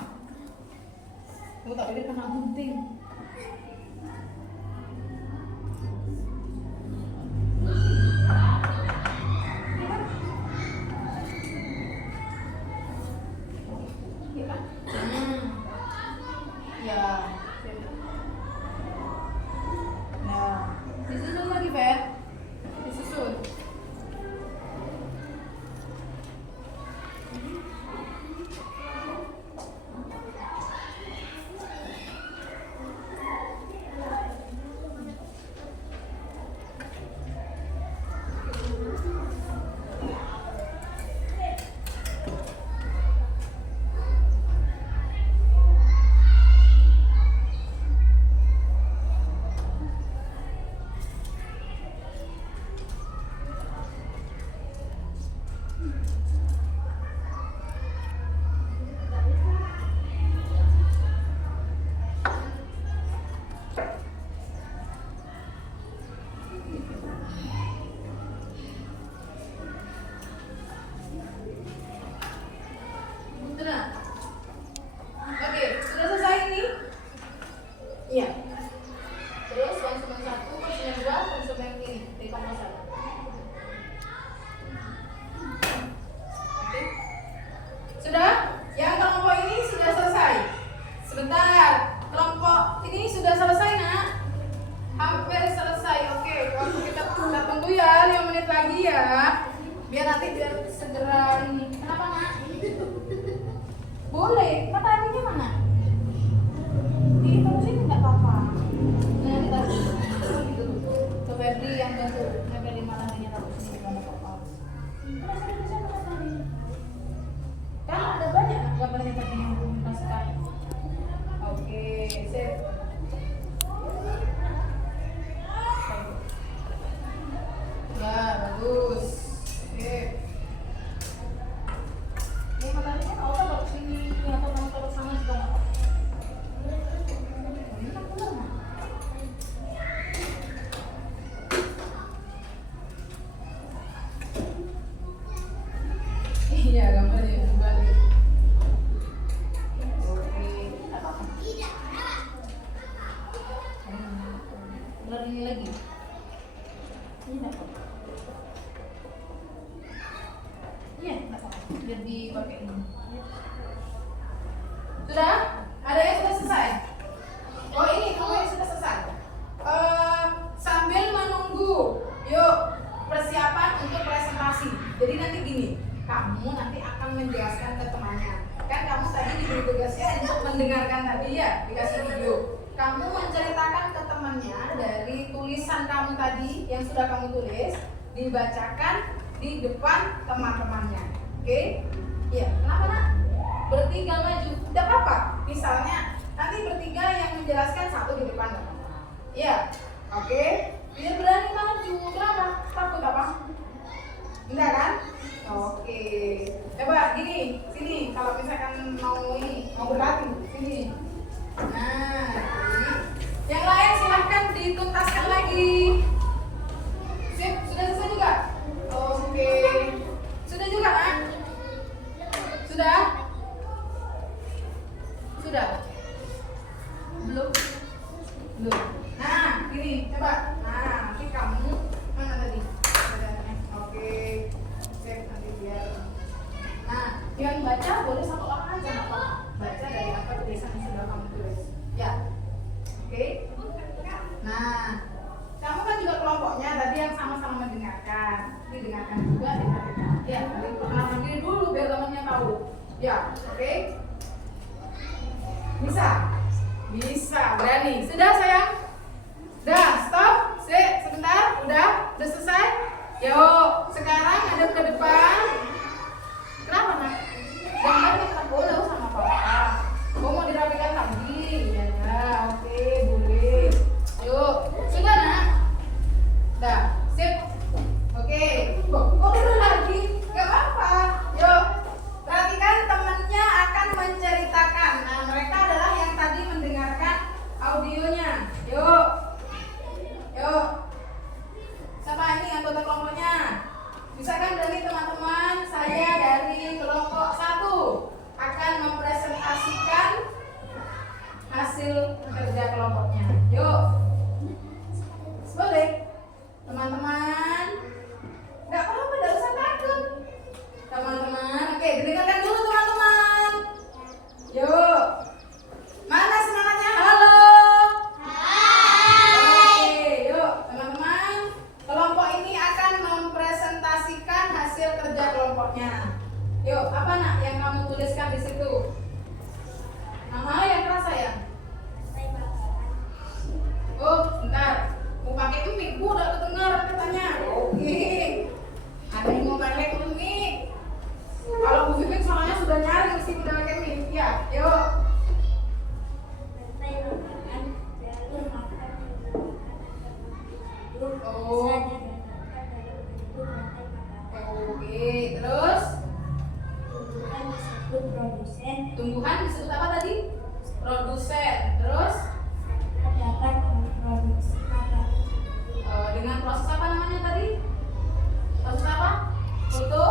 Aku tak boleh kena gunting. Iya kan? Ya. Nah, disusun lagi, Fer. Disusun. Sudah. Oke, sudah selesai ini? Iya. Terus konsumen 1, konsumen 2, konsumen ini di kelompok 1. Oke. Sudah? Yang kelompok ini sudah selesai. Sebentar. Kelompok ini sudah selesai, nak? Hampir selesai. Oke, waktu kita tunggu ya 5 menit lagi ya. Biar segera ini. Kenapa, nak? Boleh, mataharinya mana? Di sini nggak apa-apa. Nah, kita gitu. Ke Ferdi yang bantu nempelin mataharinya taruh sini nggak apa-apa. Bisa matahari. Kan ada banyak gambarnya tadi yang belum dikasihkan. Oke, sip. Ya, bagus. Sip. Ini mataharinya nggak usah taruh sini atau kamu taruh sana juga nggak apa-apa. Ini kan bener, Mak. Iya, biar dipakai ini. Sudah? Ada yang sudah selesai? Oh ini, kamu yang sudah selesai. Sambil menunggu, yuk persiapan untuk presentasi. Jadi nanti gini, kamu nanti akan menjelaskan ke temannya. Kan kamu tadi diberi tugasnya untuk mendengarkan tadi ya, dikasih video. Kamu menceritakan ke temannya dari tulisan kamu tadi yang sudah kamu tulis, dibacakan di depan teman-temannya. Oke? Iya, kenapa nak? Bertiga maju, tidak apa-apa. Misalnya nanti bertiga yang menjelaskan, satu di depan. Iya, oke. Biar berani maju. Kenapa? Takut apa? Enggak kan? Oke. Coba gini, sini. Kalau misalkan mau berlatih, sini. Nah, ini. Yang lain silahkan dituntaskan lagi. Sip, sudah selesai juga? Oke. Sudah juga, nak? Sudah? Sudah? Belum? Belum. Nah, gini, coba. Nah, nanti kamu mana tadi? Oke. Sip, nanti biar. Nah, yang baca boleh satu orang aja, apa? Baca dari apa tulisan yang sudah kamu tulis. Ya. Oke. Nah, kamu kan juga kelompoknya tadi yang sama-sama mendengarkan. Didengarkan juga, dengarkan. Ya, nanti perkenalan diri dulu biar temannya tahu. Ya, oke. Bisa? Bisa, berani. Sudah sayang? Udah, stop. Sebentar, udah selesai? Yuk, sekarang ada ke depan. Kenapa nak? Gambar kita boleh sama papa. Mau dirapikan lagi? Ya, oke, boleh. Yuk, sudah nak? Dah, sip. Oke, kok dulu lagi? Gak apa-apa. Yuk, perhatikan temannya akan menceritakan. Nah, mereka adalah yang tadi mendengarkan audionya. Yuk, yuk. Siapa ini anggota kelompoknya? Misalkan dari teman-teman, saya dari kelompok 1 akan mempresentasikan hasil kerja kelompoknya. Yuk. Boleh? Teman-teman. Gak apa-apa, gak usah takut. Teman-teman, oke, dengarkan dulu teman-teman. Yuk. Mana semangatnya? Halo. Oke, yuk teman-teman. Kelompok ini akan mempresentasikan hasil kerja kelompoknya. Yuk, apa nak yang kamu tuliskan di situ? Nama yang keras sayang. Oh, bentar. Mau pakai mic, Bu, udah kedengar katanya. Oke. Ada yang mau pakai mic. Kalau Bu Vivin soalnya sudah nyari mesti udah pakai mic. Ya, yuk. Oh. Oke, terus tumbuhan disebut apa tadi? Produsen. Terus dengan proses apa namanya tadi? Proses apa? Foto.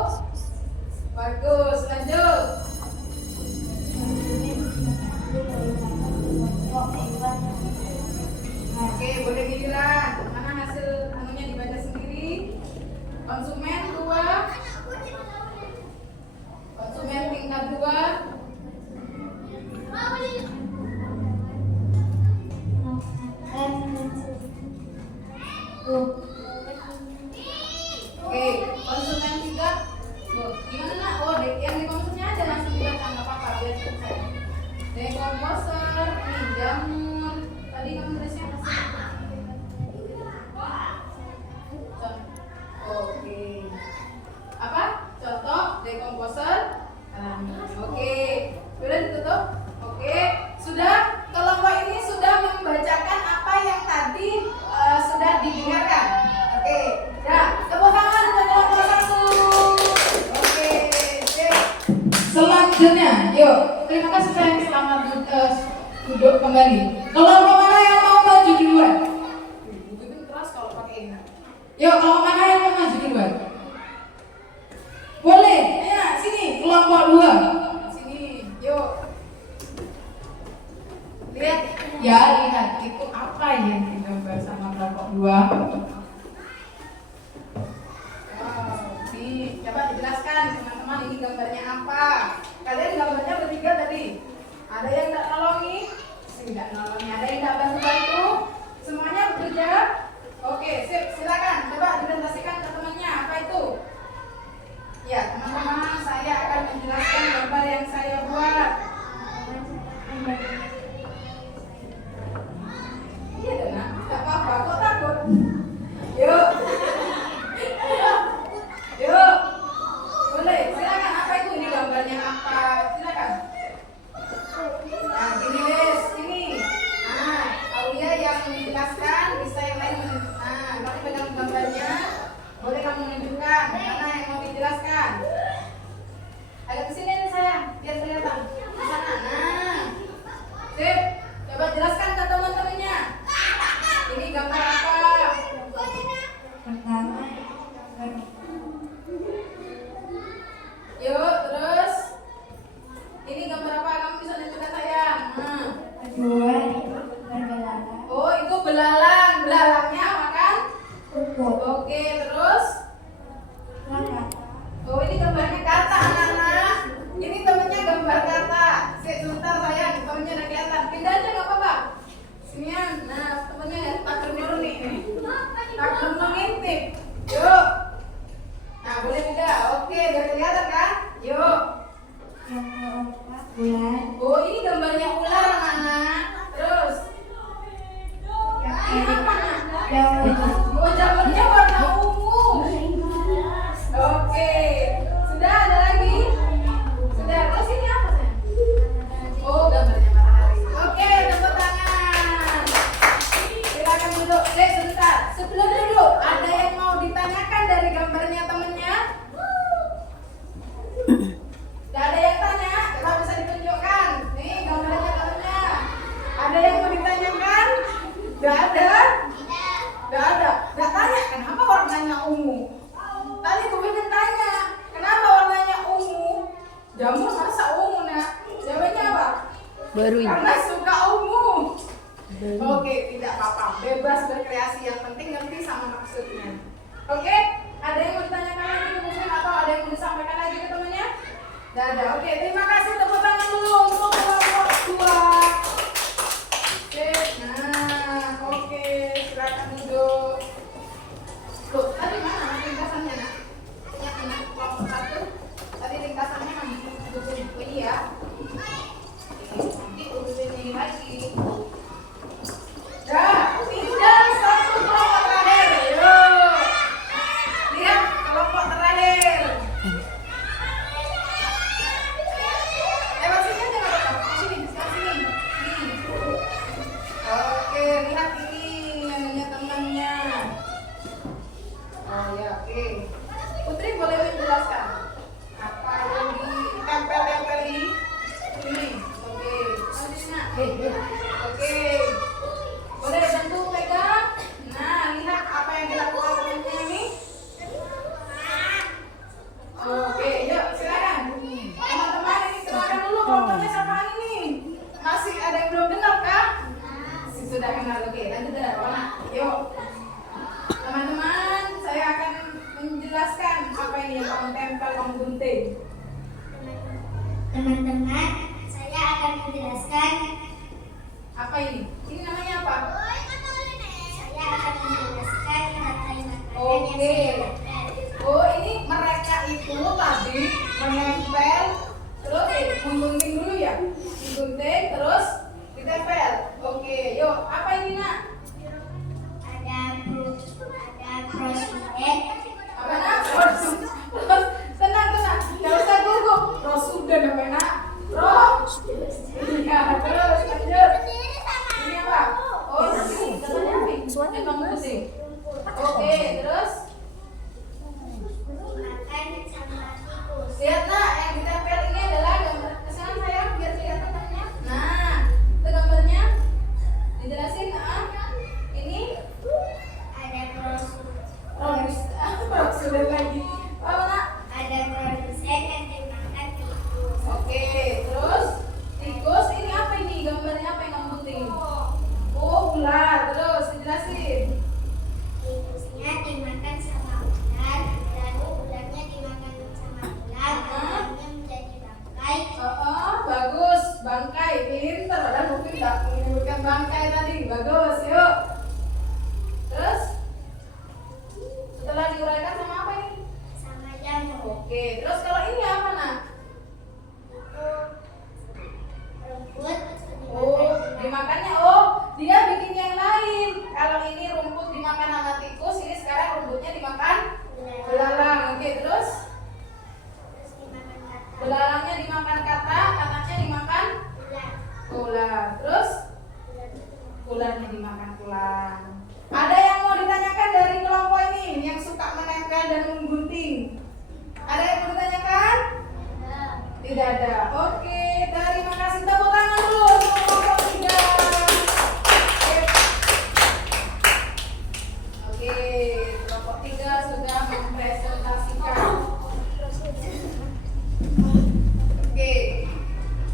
Bagus, lanjut. Oke, boleh giliran. Mana hasil anunya dibaca sendiri? Konsumen 2. Konsumen tingkat 2. Oke, konsumen 3. Gimana nak? Oh, yang di konsumennya aja langsung dibaca, nggak apa-apa, biar selesai. Dekomposer, ini jamur. Tadi kamu tulisnya apa? Oke. Apa? Contoh dekomposer. Oke. Sudah ditutup? Oke. Sudah. Kelompok ini sudah membacakan apa yang tadi sudah didengarkan. Oke. Nah, tepuk tangan untuk kelompok 1. Oke. Sip. Selanjutnya, yuk. Terima kasih sayang, selamat duduk kembali. Kelompok mana yang mau maju duluan? Itu keras kalau pakai ini. Yuk, kelompok mana yang mau maju duluan? Boleh. Ayo, sini. Kelompok 2. Sini. Yuk. Lihat. Ya, lihat. Itu apa yang digambar sama kelompok 2? gambarnya apa? Kalian gambarnya bertiga tadi. Ada yang nggak nolongi? Nggak nolongi. Ada yang nggak bantu-bantu? Semuanya bekerja? Oke, sip. Silakan. Coba presentasikan ke temannya. Apa itu? Ya, teman-teman, saya akan menjelaskan gambar yang saya buat. Iya dong, nak. Nggak apa-apa. Kok takut? Yuk. Yuk. Boleh. Silakan. Apa itu? Ini gambarnya apa? Silakan. Nah, gini guys, ini. Nah, Aulia yang menjelaskan, bisa yang lain nah, kamu pegang gambarnya. Boleh kamu menunjukkan mana yang mau dijelaskan. Agak kesini nih sayang, biar kelihatan. Di sana. Nah, sip. Coba jelaskan ke teman-temannya. Ini gambar apa? Pertama, Yuk, terus. Ini gambar apa? Kamu bisa tunjukkan sayang. Nah. kedua, berbelalang, Oh, itu belalang. Belalangnya makan rumput, oke, terus. kata, Oh, ini gambarnya kata, anak-anak. Ini temennya gambar kata. Sebentar sayang, temennya udah kelihatan. Pindah aja nggak apa-apa. Sinian. Nah, temennya ya, tak murni nih. Tak mengintip. Yuk. Nah, boleh pindah. Oke, udah kelihatan kan? Yuk. yang keempat, bulan, Oh, ini gambarnya ular, anak-anak. Terus. Ini apa, nak? daun, Oh, jamurnya warna ungu. Oke. Sudah ada lagi? Sudah. Terus ini apa, sayang? Oh, gambarnya matahari. Oke, tepuk tangan. Silakan duduk. Sebentar. Sebelum duduk, ada yang mau ditanyakan dari gambarnya temennya? Gak ada yang tanya? Coba bisa ditunjukkan. Nih, gambarnya temennya. Ada yang mau ditanyakan? Gak ada? Gak ada. Gak tanya, kenapa warnanya ungu? Tadi gue pengen tanya, kenapa warnanya ungu? Jamur masa ungu, nak? Jawabannya apa? Baru ini. Karena suka ungu. Oke, tidak apa-apa. Bebas berkreasi, yang penting ngerti sama maksudnya. Oke, ada yang mau ditanyakan lagi ke Muslim atau ada yang mau disampaikan lagi ke temannya? Tidak ada. Oke, terima kasih. Tepuk tangan dulu untuk kelompok 2. Oke, nah, oke, silakan duduk. Loh, tadi mana ringkasannya, nak? Ingat, kelompok 1. Tadi ringkasannya kan urusin ini ya. Nanti urusin ini lagi. Dah, tinggal satu kelompok terakhir. Yuk. Lihat kelompok terakhir. Sini aja nggak apa-apa. Sini, sini. Oke, lihat ini namanya temannya. Oh ya, oke. Putri boleh menjelaskan apa yang ditempel-tempel ini? Ini, oke. Oke. Boleh bantu pegang? Nah, lihat apa yang dilakukan temannya ini. Oke, yuk silakan. Teman-teman ini silakan dulu kelompoknya siapaan ini? Masih ada yang belum kenal kah? Sudah kenal, oke. Lanjut dari mana? Yuk. Teman-teman, saya akan menjelaskan apa ini yang kamu tempel, kamu gunting. teman-teman, saya akan menjelaskan. Apa ini? Ini namanya apa? Saya akan menjelaskan materi-materi yang Oke. saya dapat. Oh, ini mereka itu tadi menempel, terus menggunting dulu ya, digunting terus ditempel. Oke, yuk. Apa ini, nak? Ada prosiden, Apa, nak? Terus tenang, nggak usah gugup. Prosudan apa, nak? Iya, terus lanjut. Ini apa? Oh, ini katanya apa? Yang kamu gunting. Oke, terus makan sama tikus. lihat, nak, yang ditempel ini adalah gambar. Kesan sayang biar kelihatan temannya. Nah, itu gambarnya. Dijelasin, ini Ada prosudan lagi. Apa, nak? ada produsen yang dimakan tikus. Oke, terus tikus ini apa ini? Gambarnya apa yang kamu gunting? Oh, ular. Terus dijelasin. Tikusnya dimakan Oke, terus belalangnya dimakan kata, katanya dimakan ular. Terus ularnya dimakan ular. Ada yang mau ditanyakan dari kelompok ini yang suka menempel dan menggunting? Ada yang mau ditanyakan? Tidak ada. Oke, terima kasih. Tepuk tangan dulu untuk kelompok 3. Oke, kelompok 3 sudah mempresentasikan. Oke,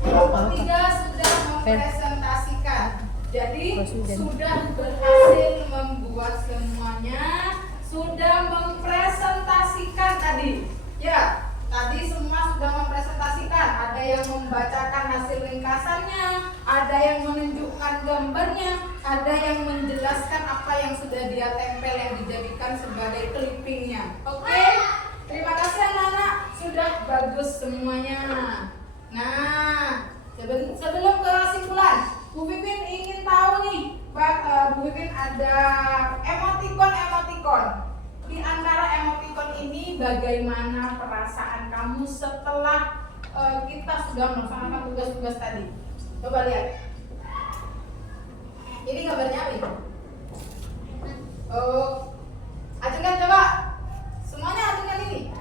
kelompok 3 sudah mempresentasikan. Jadi sudah berhasil membuat semuanya, sudah mempresentasikan tadi. Ya, tadi semua sudah mempresentasikan. Ada yang membacakan hasil ringkasannya, ada yang menunjukkan gambarnya, ada yang menjelaskan apa yang sudah dia tempel yang dijadikan sebagai clippingnya. Oke, terima kasih anak-anak, sudah bagus semuanya. Nah, sebelum ke kesimpulan, Bu Pipin ingin tahu nih, Bu Pipin ada emoticon. Di antara emoticon ini bagaimana perasaan kamu setelah kita sudah melaksanakan tugas-tugas tadi? Coba lihat. Ini gambarnya apa ini? Oh, acungkan coba. Semuanya acungkan ini.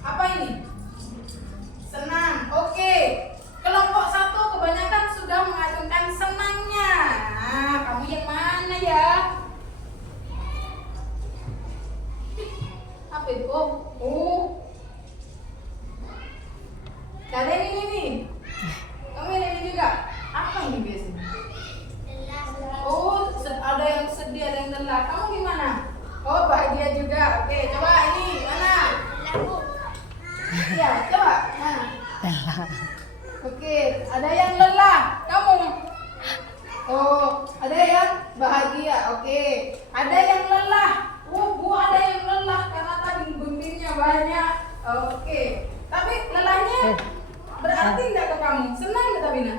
Apa ini? Senang. Oke. Kelompok 1 kebanyakan sudah mengacungkan senangnya. Nah, kamu yang mana ya? Apa itu? Oh. Ada yang ini nih. Kamu ini juga. Apa ini biasanya? Oh, ada yang sedih, ada yang lelah. Kamu gimana? Oh, bahagia juga. Oke, coba ini mana? Ya, coba. Nah. Oke, ada yang lelah. Kamu? Oh, ada yang bahagia. Oke, ada yang lelah. Bu, ada yang lelah karena tadi guntingnya banyak. Oke, tapi lelahnya berarti enggak ke kamu? Senang enggak Tabina?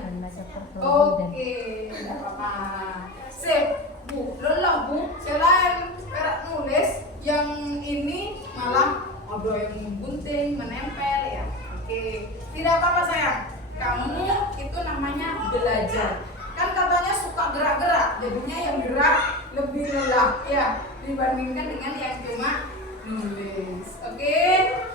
Oke, enggak apa-apa. Sip, Bu, lelah Bu. Selain perak nulis, yang ini malah ada yang menggunting, menempel ya. Oke, tidak apa-apa sayang. Kamu itu namanya belajar. Kan katanya suka gerak-gerak, jadinya yang gerak lebih lelah ya dibandingkan dengan yang cuma nulis. Oke.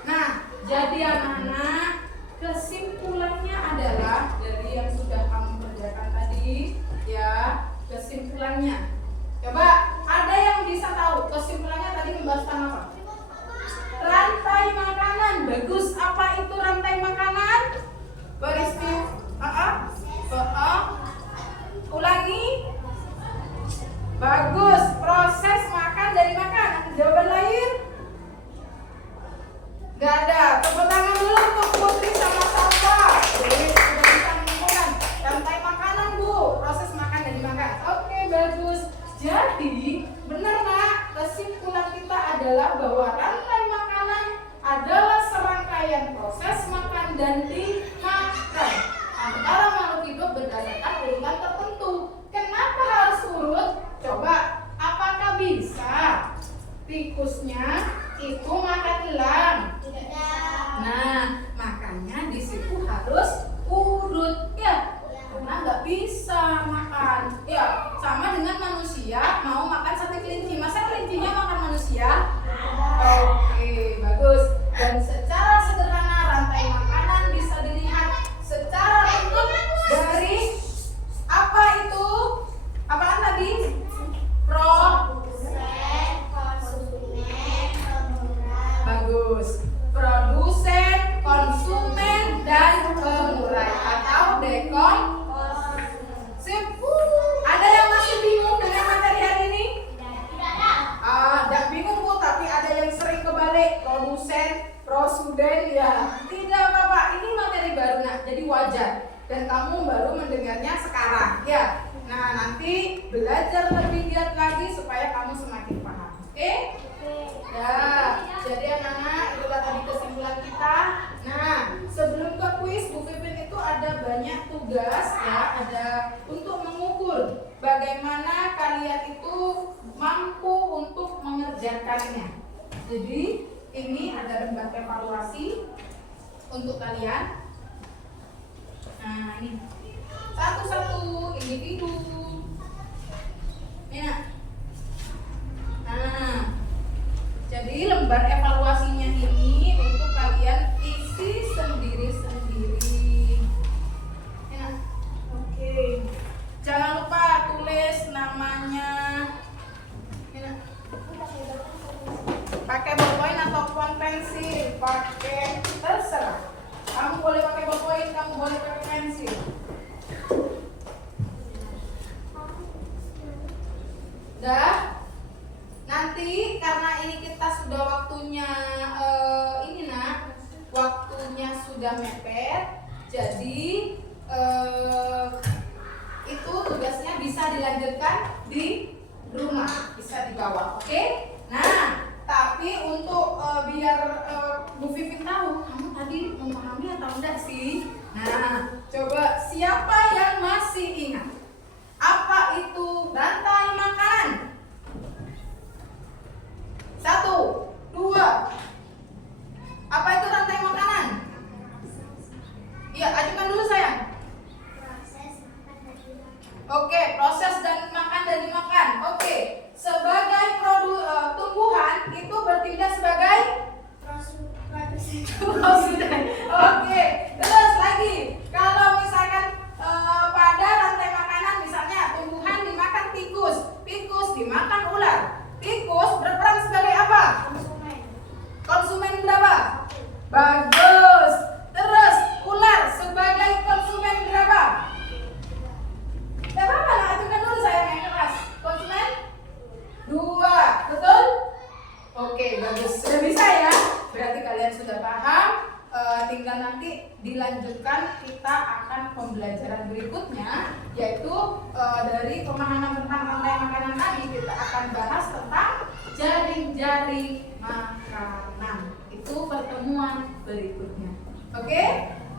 Nah, jadi anak-anak, kesimpulannya adalah dari yang sudah kamu kerjakan tadi ya, kesimpulannya. Coba ada yang bisa tahu kesimpulannya tadi membahas tentang apa? Rantai makanan. Bagus. Apa itu rantai makanan? Ulangi. Bagus. Proses makan dari makan. Jawaban lain? Gak ada. Tepuk tangan dulu untuk Putri sama Salva. Jadi sudah bisa menyimpulkan rantai makanan Bu. Proses makan dari makan. Oke, bagus. Jadi benar nak, kesimpulan kita adalah bahwa rantai makanan adalah serangkaian proses makan dan dimakan antara makhluk hidup berdasarkan urutan tertentu. Kenapa harus urut? Coba, apakah bisa tikusnya itu makan elang? Nah, makanya di situ harus urut ya, karena nggak bisa makan. Ya, sama dengan manusia mau makan sate kelinci, masa kelincinya makan manusia? Oke, bagus. Dan secara sederhana rantai makanan bisa dilihat secara bentuk dari apa itu? Apaan tadi? Bagus. Produsen, konsumen, dan pengurai atau dekon. Sip. Ada yang masih bingung dengan materi hari ini? Tidak bingung Bu, tapi ada yang sering kebalik. Produsen, prosuden ya. Tidak apa-apa, ini materi baru nah, jadi wajar. Dan kamu baru mendengarnya sekarang ya. Nah, nanti belajar lebih giat lagi supaya kamu semakin paham. Oke? Ya, jadi anak-anak itulah tadi kesimpulan kita. Nah, sebelum ke kuis, Bu Pipin itu ada banyak tugas ya, ada untuk mengukur bagaimana kalian itu mampu untuk mengerjakannya. Jadi ini ada lembar evaluasi untuk kalian. Nah, ini satu-satu individu. Ini nak. Nah, jadi lembar evaluasinya ini untuk kalian isi sendiri-sendiri. Ya, oke. Jangan lupa tulis namanya. Ya. Pakai ballpoint ataupun pensil, pakai terserah. Kamu boleh pakai ballpoint, kamu boleh pakai pensil. Dah. Nanti karena ini kita sudah waktunya waktunya sudah mepet, jadi itu tugasnya bisa dilanjutkan di rumah, bisa dibawa, oke? Nah, tapi untuk biar Bu Vivin tahu kamu tadi memahami atau enggak sih? Nah, coba siapa yang masih ingat apa itu rantai makanan? 1, 2. Apa itu rantai makanan? Iya, ajukan dulu sayang. Oke, proses dan makan dan dimakan. Oke, sebagai tumbuhan itu bertindak sebagai prosudan. Oke, terus lagi. Kalau misalkan pada rantai makanan misalnya tumbuhan dimakan tikus, tikus dimakan ular. Tikus berperan sebagai apa? Konsumen berapa? Bagus. Terus ular sebagai konsumen berapa? Tidak apa-apa, nah, ajukan dulu sayang yang keras. Konsumen 2, betul? Oke, bagus. Sudah bisa ya? Berarti kalian sudah paham. Tinggal nanti dilanjutkan, kita akan pembelajaran berikutnya, yaitu dari pemahaman tentang rantai makanan tadi kita akan bahas tentang jaring-jaring makanan. Itu pertemuan berikutnya. Oke?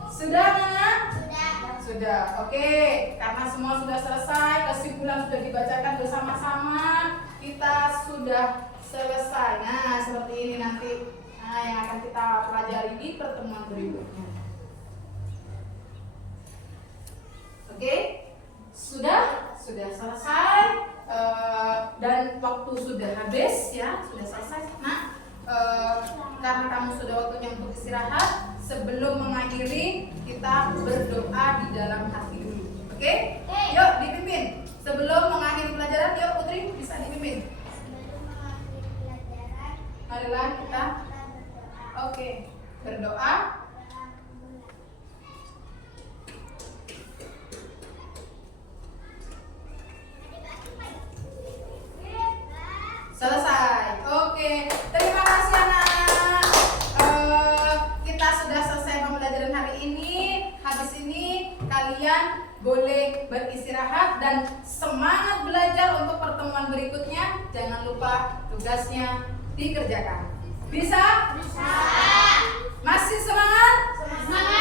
Sudah Nana? Sudah. Oke, karena semua sudah selesai, kesimpulan sudah dibacakan bersama-sama, kita sudah selesai. Nah, seperti ini nanti yang akan kita pelajari di pertemuan berikutnya. Oke? Sudah selesai dan waktu sudah habis ya, sudah selesai. Nah, karena kamu sudah waktunya untuk istirahat, sebelum mengakhiri kita berdoa di dalam hati dulu. Oke? Yuk dipimpin. Sebelum mengakhiri pelajaran, yuk Putri bisa dipimpin. Marilah kita berdoa. Selesai. Oke. Terima kasih anak-anak. Kita sudah selesai pembelajaran hari ini. Habis ini kalian boleh beristirahat dan semangat belajar untuk pertemuan berikutnya. Jangan lupa tugasnya dikerjakan. Bisa? Bisa. Masih semangat? Semangat.